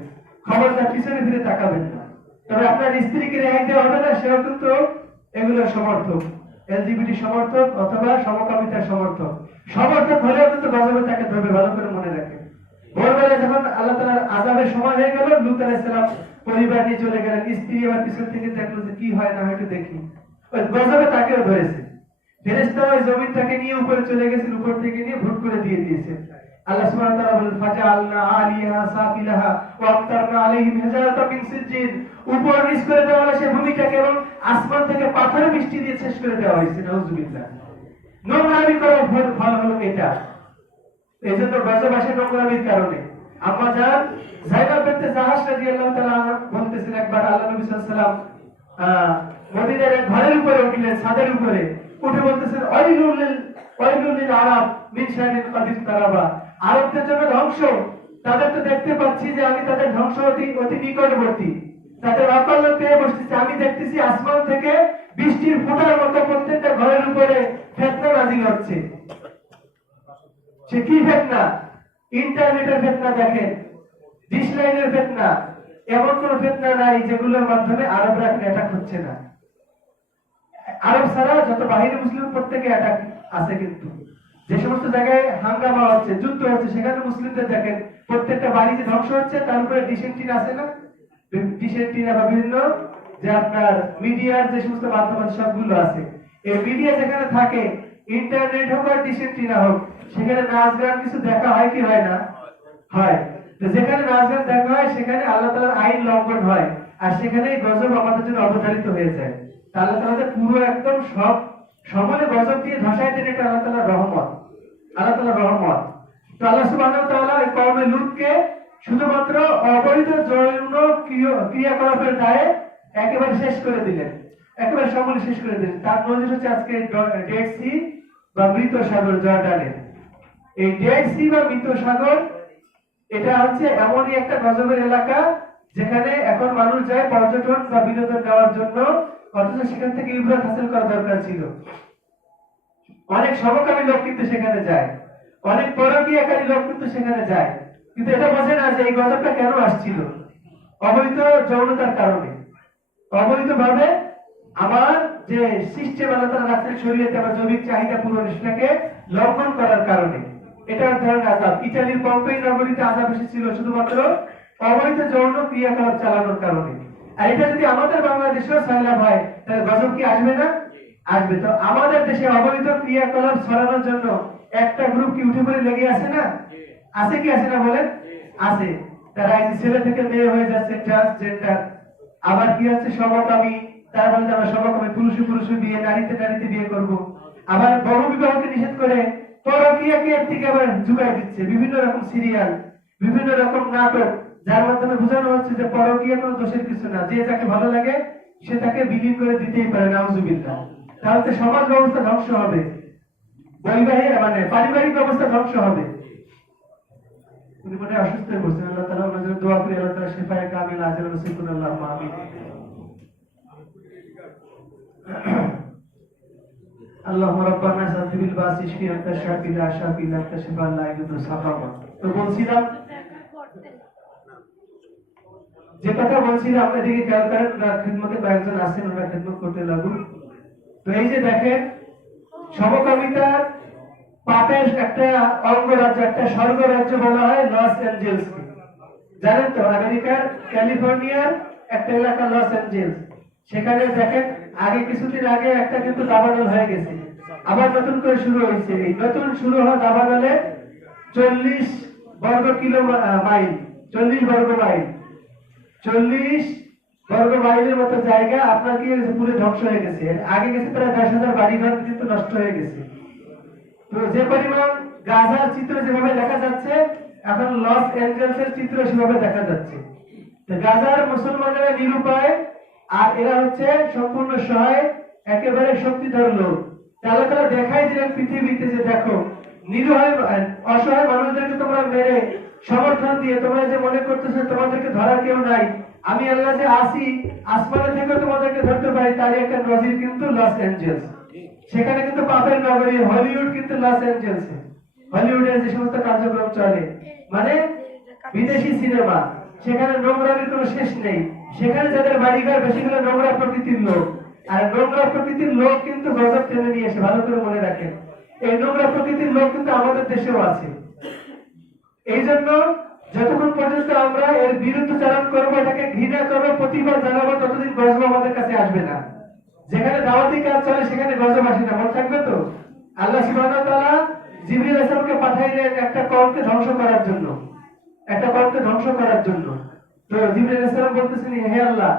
খবরদার পিছনে ফিরে তাকাবেন না। তবে আপনার স্ত্রীকে রেহাই দেওয়া হবে না, সেও কিন্তু এগুলোর সমর্থক, এলজিবিটি সমর্থক অথবা সমকামিতার সমর্থক হলেও কিন্তু গজবে তাকে ধরবে, ভালো করে মনে রাখেন। ভোরবেলায় যখন আল্লাহ তাআলার আযাবের সময় হয়ে গেল, লূত আলাইহিস সালাম পরিবার নিয়ে চলে গেলেন। স্ত্রী এবার পিছন থেকে দেখলো যে কি হয় না হয় একটু দেখি, ওই গজবে তাকেও ধরেছে। ফেরেশতারা ওই জমিনটাকে নিয়ে উপরে চলে গেছেন, উপর থেকে নিয়ে ভুট করে দিয়ে দিয়েছে। আল্লাহ সুবহানাহু ওয়া তাআলা বলেন ফাজআলনা আলিহা সাফিলাহা ওয়া আমতারনা আলাইহিম হিজারাতাম মিন সিজ্জিন, উপর নিচ করে দেওয়া হলো সেই ভূমিটাকে এবং আসমান থেকে পাথরের বৃষ্টি দিয়ে শেষ করে দেওয়া হয়েছে। নাউযুবিল্লাহ। নোংরামি করার ফল হলো এটা। এইজন্য গজব আসে নোংরামির কারণে। আম্মা জান যায়েদ বিনতে জাহাশ রাদিয়াল্লাহু তাআলা বলতেছেন, একবার আল্লাহ নবী সাল্লাল্লাহু আলাইহি ওয়াসাল্লাম মদিনার এক ঘরের উপরে উঠলেন, ছাদের উপরে উঠে বলতেছেন ওয়াইলুল লিল আরাব মিন শারিন কাদিস তারাবা, আরবদের জন্য ধ্বংস, তাদের তো দেখতে পাচ্ছি যে আমি তাদের ধ্বংস অতি নিকটবর্তী, তাদের অকল্য পেয়ে বসতেছি, আমি দেখতেছি আসমান থেকে বৃষ্টির ফোঁটার মতো প্রত্যেকটা ঘরের উপরে ফিতনা নাযিল হচ্ছে। সে কি ফিতনা? ইন্টারনেটের ফিতনা। দেখেন, ডিশ লাইনের ফিতনা। এমন কোন ফিতনা নাই যেগুলোর মাধ্যমে আরবরা অ্যাটাক হচ্ছে না। আরব ছাড়া যত বাহিনী মুসলিম প্রত্যেকে অ্যাটাক আছে, কিন্তু যে সমস্ত জায়গায় হাঙ্গামা হচ্ছে, যুদ্ধ হচ্ছে, সেখানে মুসলিমদের দেখেন প্রত্যেকটা বাড়ি যে ধ্বংস হচ্ছে, তার উপরে ডিসেন্টিন আছে না, ডিসেন্টিনা বা বিভিন্ন যে আপনার মিডিয়ার যে সমস্ত মাধ্যম আছে সবগুলো আছে। এই মিডিয়া যেখানে থাকে, ইন্টারনেট হোক আর ডিসেন্টিনা হোক, সেখানে নাচ গান কিছু দেখা হয় কি হয় না? হয়। তো যেখানে নাচ গান দেখা হয় সেখানে আল্লাহ তাআলার আইন লঙ্ঘন হয়, আর সেখানেই গজব আমাদের জন্য অবধারিত হয়ে যায়। আল্লাহ তাআলা পুরো একদম সব সমানে গজব দিয়ে ধসায় দেন, এটা আল্লাহ তাআলার রহমত, আল্লাহ তাআলার রহমত। তো আল্লাহ সুবহানাহু ওয়া তাআলা এই কওমে লূতকে শুধুমাত্র অবৈধ যৌন ক্রিয়াকলাপের দায়ে একেবারে শেষ করে দিলেন, একেবারে সমূলে শেষ করে দিলেন। তার নজির হচ্ছে আজকে ডেড সি বা মৃত সাগর জর্ডানের। এই ডেড সি বা মৃত সাগর, এটা হচ্ছে এমনই একটা গজবের এলাকা যেখানে এখন মানুষ যায় পর্যটন বা বিনোদন নেওয়ার জন্য, অথচ সেখান থেকে ইবরাত হাসিল করা দরকার ছিল। অনেক সমকামী লোক কিন্তু সেখানে যায়, অনেক পরকীয়াকারী লোক কিন্তু সেখানে যায়, কিন্তু এটা বোঝে না যে এই গজবটা কেন আসছিল। অবৈধ যৌনতার কারণে, অবৈধভাবে আমার যে সিস্টেম আল্লাহ তাআলা রাখছেন শরীয়তে, আমার জৈবিক চাহিদা পূরণ, সেটাকে লঙ্ঘন করার কারণে এটা ধরনের আযাব। ইতালির পম্পেই নগরীতে আযাব এসেছিল শুধুমাত্র অবৈধ যৌন ক্রিয়াকলাপ চালানোর কারণে। আর এটা যদি আমাদের বাংলাদেশেও সাইলাব হয়, তাহলে গজব কি আসবে না? আসবে। তো আমাদের দেশে অবৈধ ক্রিয়াকলাপ ছড়ানোর জন্য একটা গ্রুপ কি উঠে পড়ে লেগে আছে না? আছে কি আছে না বলেন? আছে। তারা এই যে ছেলে থেকে মেয়ে হয়ে যাচ্ছে, ট্রান্সজেন্ডার, আবার কি হচ্ছে সমকামী, তারা বলে যে আমরা সমকামী, পুরুষে পুরুষে বিয়ে, নারীতে নারীতে বিয়ে করব। আবার বহু বিবাহকে নিষেধ করে পরকীয়াকে এর থেকে আবার ঝুঁকাই দিচ্ছে বিভিন্ন রকম সিরিয়াল, বিভিন্ন রকম নাটক, যার মাধ্যমে বোঝানো হচ্ছে যে পরকীয়া কোনো দোষের কিছু না, যে যাকে ভালো লাগে সে তাকে বিলীন করে দিতেই পারে, নাউজুবিল্লাহ। তাহলে তো সমাজ ব্যবস্থা ধ্বংস হবে, বৈবাহিক মানে পারিবারিক ব্যবস্থা ধ্বংস হবে। উনি মনে হয় অসুস্থ হয়ে পড়ছেন, আল্লাহ তাআলা ওনার জন্য দোয়া করি, আল্লাহ তাআলা শিফায়ে কামিল আজল নসিব করুন, আল্লাহুম্মা আমিন। আল্লাহুম্মা রাব্বানা সাতিবিল বাসি ইশফি আনতা শাফি লা শাফি লা তাশফা লা ইয়াদু সাফামা। তো বলছিলাম, যে কথা বলছিলাম এদিকে খেয়াল করেন, খিদমতে কয়েকজন আছেন, ওরা খিদমত করতে লাগু। তো এই যে দেখেন, সমকামিতার পাপের একটা অঙ্গরাজ্য, একটা স্বর্গরাজ্য বলা হয় লস অ্যাঞ্জেলসকে। জানেন তো, আমেরিকার ক্যালিফোর্নিয়ার একটা এলাকা লস অ্যাঞ্জেলস। সেখানে দেখেন, আগে কিছুদিন আগে একটা কিন্তু দাবানল হয়ে গেছে, আবার নতুন করে শুরু হয়েছে। এই নতুন শুরু হওয়া দাবানলে 40 বর্গ কিলো মাইল, 40 বর্গ মাইল, 40 বর্গ মাইলের মতো জায়গা আপনার কি পুরো ধ্বংস হয়ে গেছে। আগে গেছে প্রায় 10,000 বাড়িঘর কিন্তু নষ্ট হয়ে গেছে। তো যে পরিমাণ গাজার চিত্র যেভাবে দেখা যাচ্ছে, এখন লস অ্যাঞ্জেলসের চিত্র সেভাবে দেখা যাচ্ছে। তো গাজার মুসলমানেরা নিরুপায়, আর এরা হচ্ছে সম্পূর্ণ সহায়, একেবারে শক্তিধর লোক। তাহলে তারা দেখাই দিলেন পৃথিবীতে যে দেখো, নিরুপায় অসহায় মানুষদেরকে তোমরা মেরে সমর্থন দিয়ে তোমরা যে মনে করতেছো তোমাদেরকে ধরার কেউ নাই, আমি আল্লাহ যে আসি, আসমানে থেকে তোমাদেরকে ধরতে পারি, তারই একটা নজির কিন্তু লস অ্যাঞ্জেলস। সেখানে কিন্তু পাপের নগরী হলিউড কিন্তু লস অ্যাঞ্জেলসে, হলিউডের যে সমস্ত কার্যক্রম চলে, মানে বিদেশি সিনেমা, সেখানে নোংরামির কোনো শেষ নেই। সেখানে যাদের বাড়িঘর বেশি করে নোংরা প্রকৃতির লোক, আর নোংরা প্রকৃতির লোক কিন্তু গজব টেনে নিয়ে এসে, ভালো করে মনে রাখেন, এই নোংরা প্রকৃতির লোক কিন্তু আমাদের দেশেও আছে। এই জন্য যতক্ষণ পর্যন্ত আমরা এর বিরুদ্ধচারণ করবো, এটাকে ঘৃণা করবো, প্রতিবাদ জানাবো, ততদিন গজব আমাদের কাছে আসবে না। যেখানে দাওয়াতি কাজ চলে সেখানে গজব আসে না, মনে থাকবে তো। আল্লাহ সুবহানাহু ওয়া তাআলা জিবরিল আলাইহিস সালামকে পাঠাইলেন একটা কওমকে ধ্বংস করার জন্য, একটা কওমকে ধ্বংস করার জন্য। তো জিবরিল আলাইহিস সালাম বলতেছেন, হে আল্লাহ,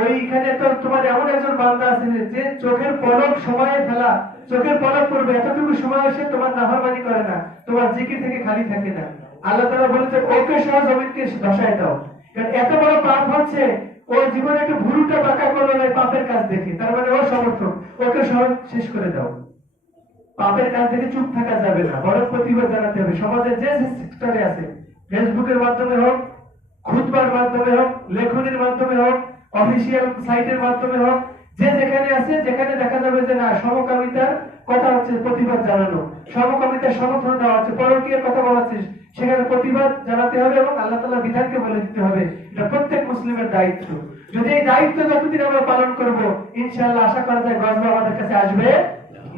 ওইখানে তো তোমার এমন একজন বান্দা আছে যে চোখের পলক সময়ে ফেলা, চোখের পলক পড়বে এতটুকু সময় এসে তোমার নাফরমানি করে না, তোমার জিকির থেকে খালি থাকে না। আল্লাহ তাআলা বলেছে ওকে সহ জমিনকে ধসায় দাও, কারণ এত বড় পাপ হচ্ছে, ও জীবনে একটু ভুরুটা বাঁকা করলো না পাপের কাজ দেখে, তার মানে ও সমর্থক, ওকে সহ শেষ করে দাও। পাপের কাজ থেকে চুপ থাকা যাবে না, বড় প্রতিবাদ জানাতে হবে। সমাজের যে সেক্টরে আছে, ফেসবুকের মাধ্যমে হোক, খুতবার মাধ্যমে হোক, লেখনের মাধ্যমে হোক, অফিসিয়াল সাইটের মাধ্যমে হোক, যে যেখানে আছে, যেখানে দেখা যাবে যে না সমকামিতার কথা হচ্ছে, প্রতিবাদ জানানো, সমকামিতার সমর্থন দেওয়া হচ্ছে, পরকীয়ার কথা বলা হচ্ছে, সেখানে প্রতিবাদ জানাতে হবে এবং আল্লাহ তাআলার বিধানকে বলে দিতে হবে। এটা প্রত্যেক মুসলিমের দায়িত্ব। যদি এই দায়িত্ব যতদিন আমরা পালন করব, ইনশাআল্লাহ আশা করা যায় গজব আমাদের কাছে আসবে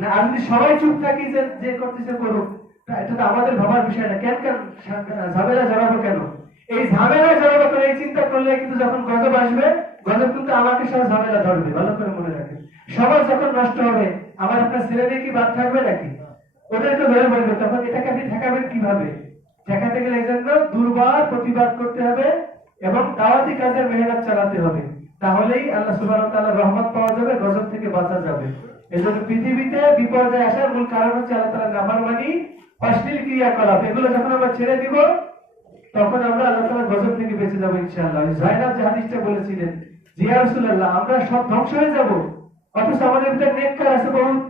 না। আর যদি সবাই চুপ থাকি যে যে করতেছে করুক, এটা তো আমাদের ভাবার বিষয় না। কেন কেন ঝামেলা জড়াবো কেন? এই ঝামেলা জড়াবো কেন, এই চিন্তা করলে কিন্তু যখন গজব আসবে, গজব কিন্তু আমাকে সব ঝামেলা ধরবে, ভালো করে মনে রাখেন। সমাজ যখন নষ্ট হবে, আমার আপনার ছেলে মেয়ে কি বাদ থাকবে নাকি? ওদেরকে ধরে বলবে, তখন এটাকে আপনি ঠেকাবেন কিভাবে? ঠেকাতে গেলে এই জন্য দুর্বার প্রতিবাদ করতে হবে এবং দাওয়াতি কাজের মেহনত চালাতে হবে। তাহলেই আল্লাহ সুবহানাহু ওয়া তাআলার রহমত পাওয়া যাবে, গজব থেকে বাঁচা যাবে। এজন্য পৃথিবীতে বিপর্যয় আসার মূল কারণ হচ্ছে আল্লাহ তাআলার নাফরমানি, অশ্লীল ক্রিয়াকলাপ। এগুলো যখন আমরা ছেড়ে দিব, তখন আমরা আল্লাহ তাআলার গজব থেকে বেঁচে যাবো ইনশাআল্লাহ। যায়নাব যে হাদিসটা বলেছিলেন, জি ইয়া রাসূলুল্লাহ, আমরা সব ধ্বংস হয়ে যাব, অথচ আমাদের ভিতরে নেককার আছে বহুত।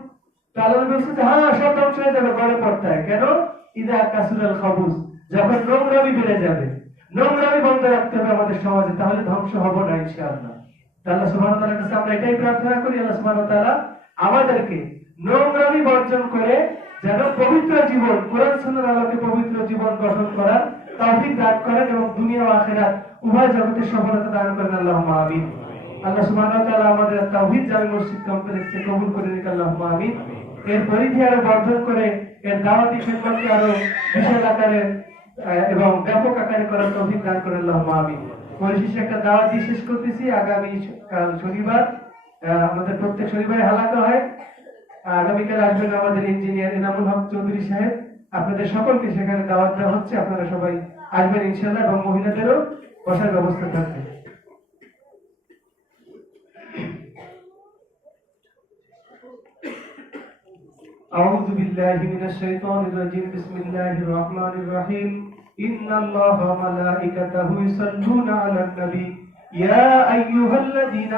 আল্লাহ বলছে যে হ্যাঁ, সব ধ্বংস হয়ে যাবে গড়ে পড়তায়। কেন? ইদা কাসুরাল খাবুস, যখন নোংরামি বেড়ে যাবে। নোংরামি বন্ধ রাখতে হবে আমাদের সমাজে, তাহলে ধ্বংস হব না ইনশাআল্লাহ। আল্লাহ সুবহানাহু ওয়া তাআলার কাছে আমরা এটাই প্রার্থনা করি, আল্লাহ সুবহানাহু ওয়া তাআলা আমাদেরকে নোংরামি বর্জন করে যেন পবিত্র জীবন, কোরআন সুন্নাহর আলোকে পবিত্র জীবন গঠন করার তৌফিক দান করেন এবং দুনিয়া ও আখিরাত উভয় জগতে সফলতা দান করেন, আল্লাহুম্মা আমিন। আল্লাহ সুবহানাহু ওয়া তাআলা আমাদের তাওহীদ জামে মসজিদ কমপ্লেক্সে কবুল করে নিক, আল্লাহুম্মা আমিন। এর পরিধি আরো বর্ধন করে এর দাওয়াতি খিদমতকে আরো বিশাল আকারে এবং ব্যাপক আকারে করার তৌফিক দান করেন, আল্লাহুম্মা আমিন। পরিশেষে একটা দাওয়াত দিয়ে শেষ করতেছি। আগামী কাল শনিবার, আমাদের প্রত্যেক শনিবারে হালাকা হয়, আগামীকাল আসবেন আমাদের ইঞ্জিনিয়ার এনামুল হক চৌধুরী সাহেব। আপনাদের সকলকে সেখানে দাওয়াত দেওয়া হচ্ছে, আপনারা সবাই আসবেন ইনশাআল্লাহ, এবং মহিলাদেরও বসার ব্যবস্থা থাকবে। أعوذ بالله من الشيطان الرجيم. بسم الله الرحمن الرحيم. إن الله وملائكته يصلون على النبي يا أيها الذين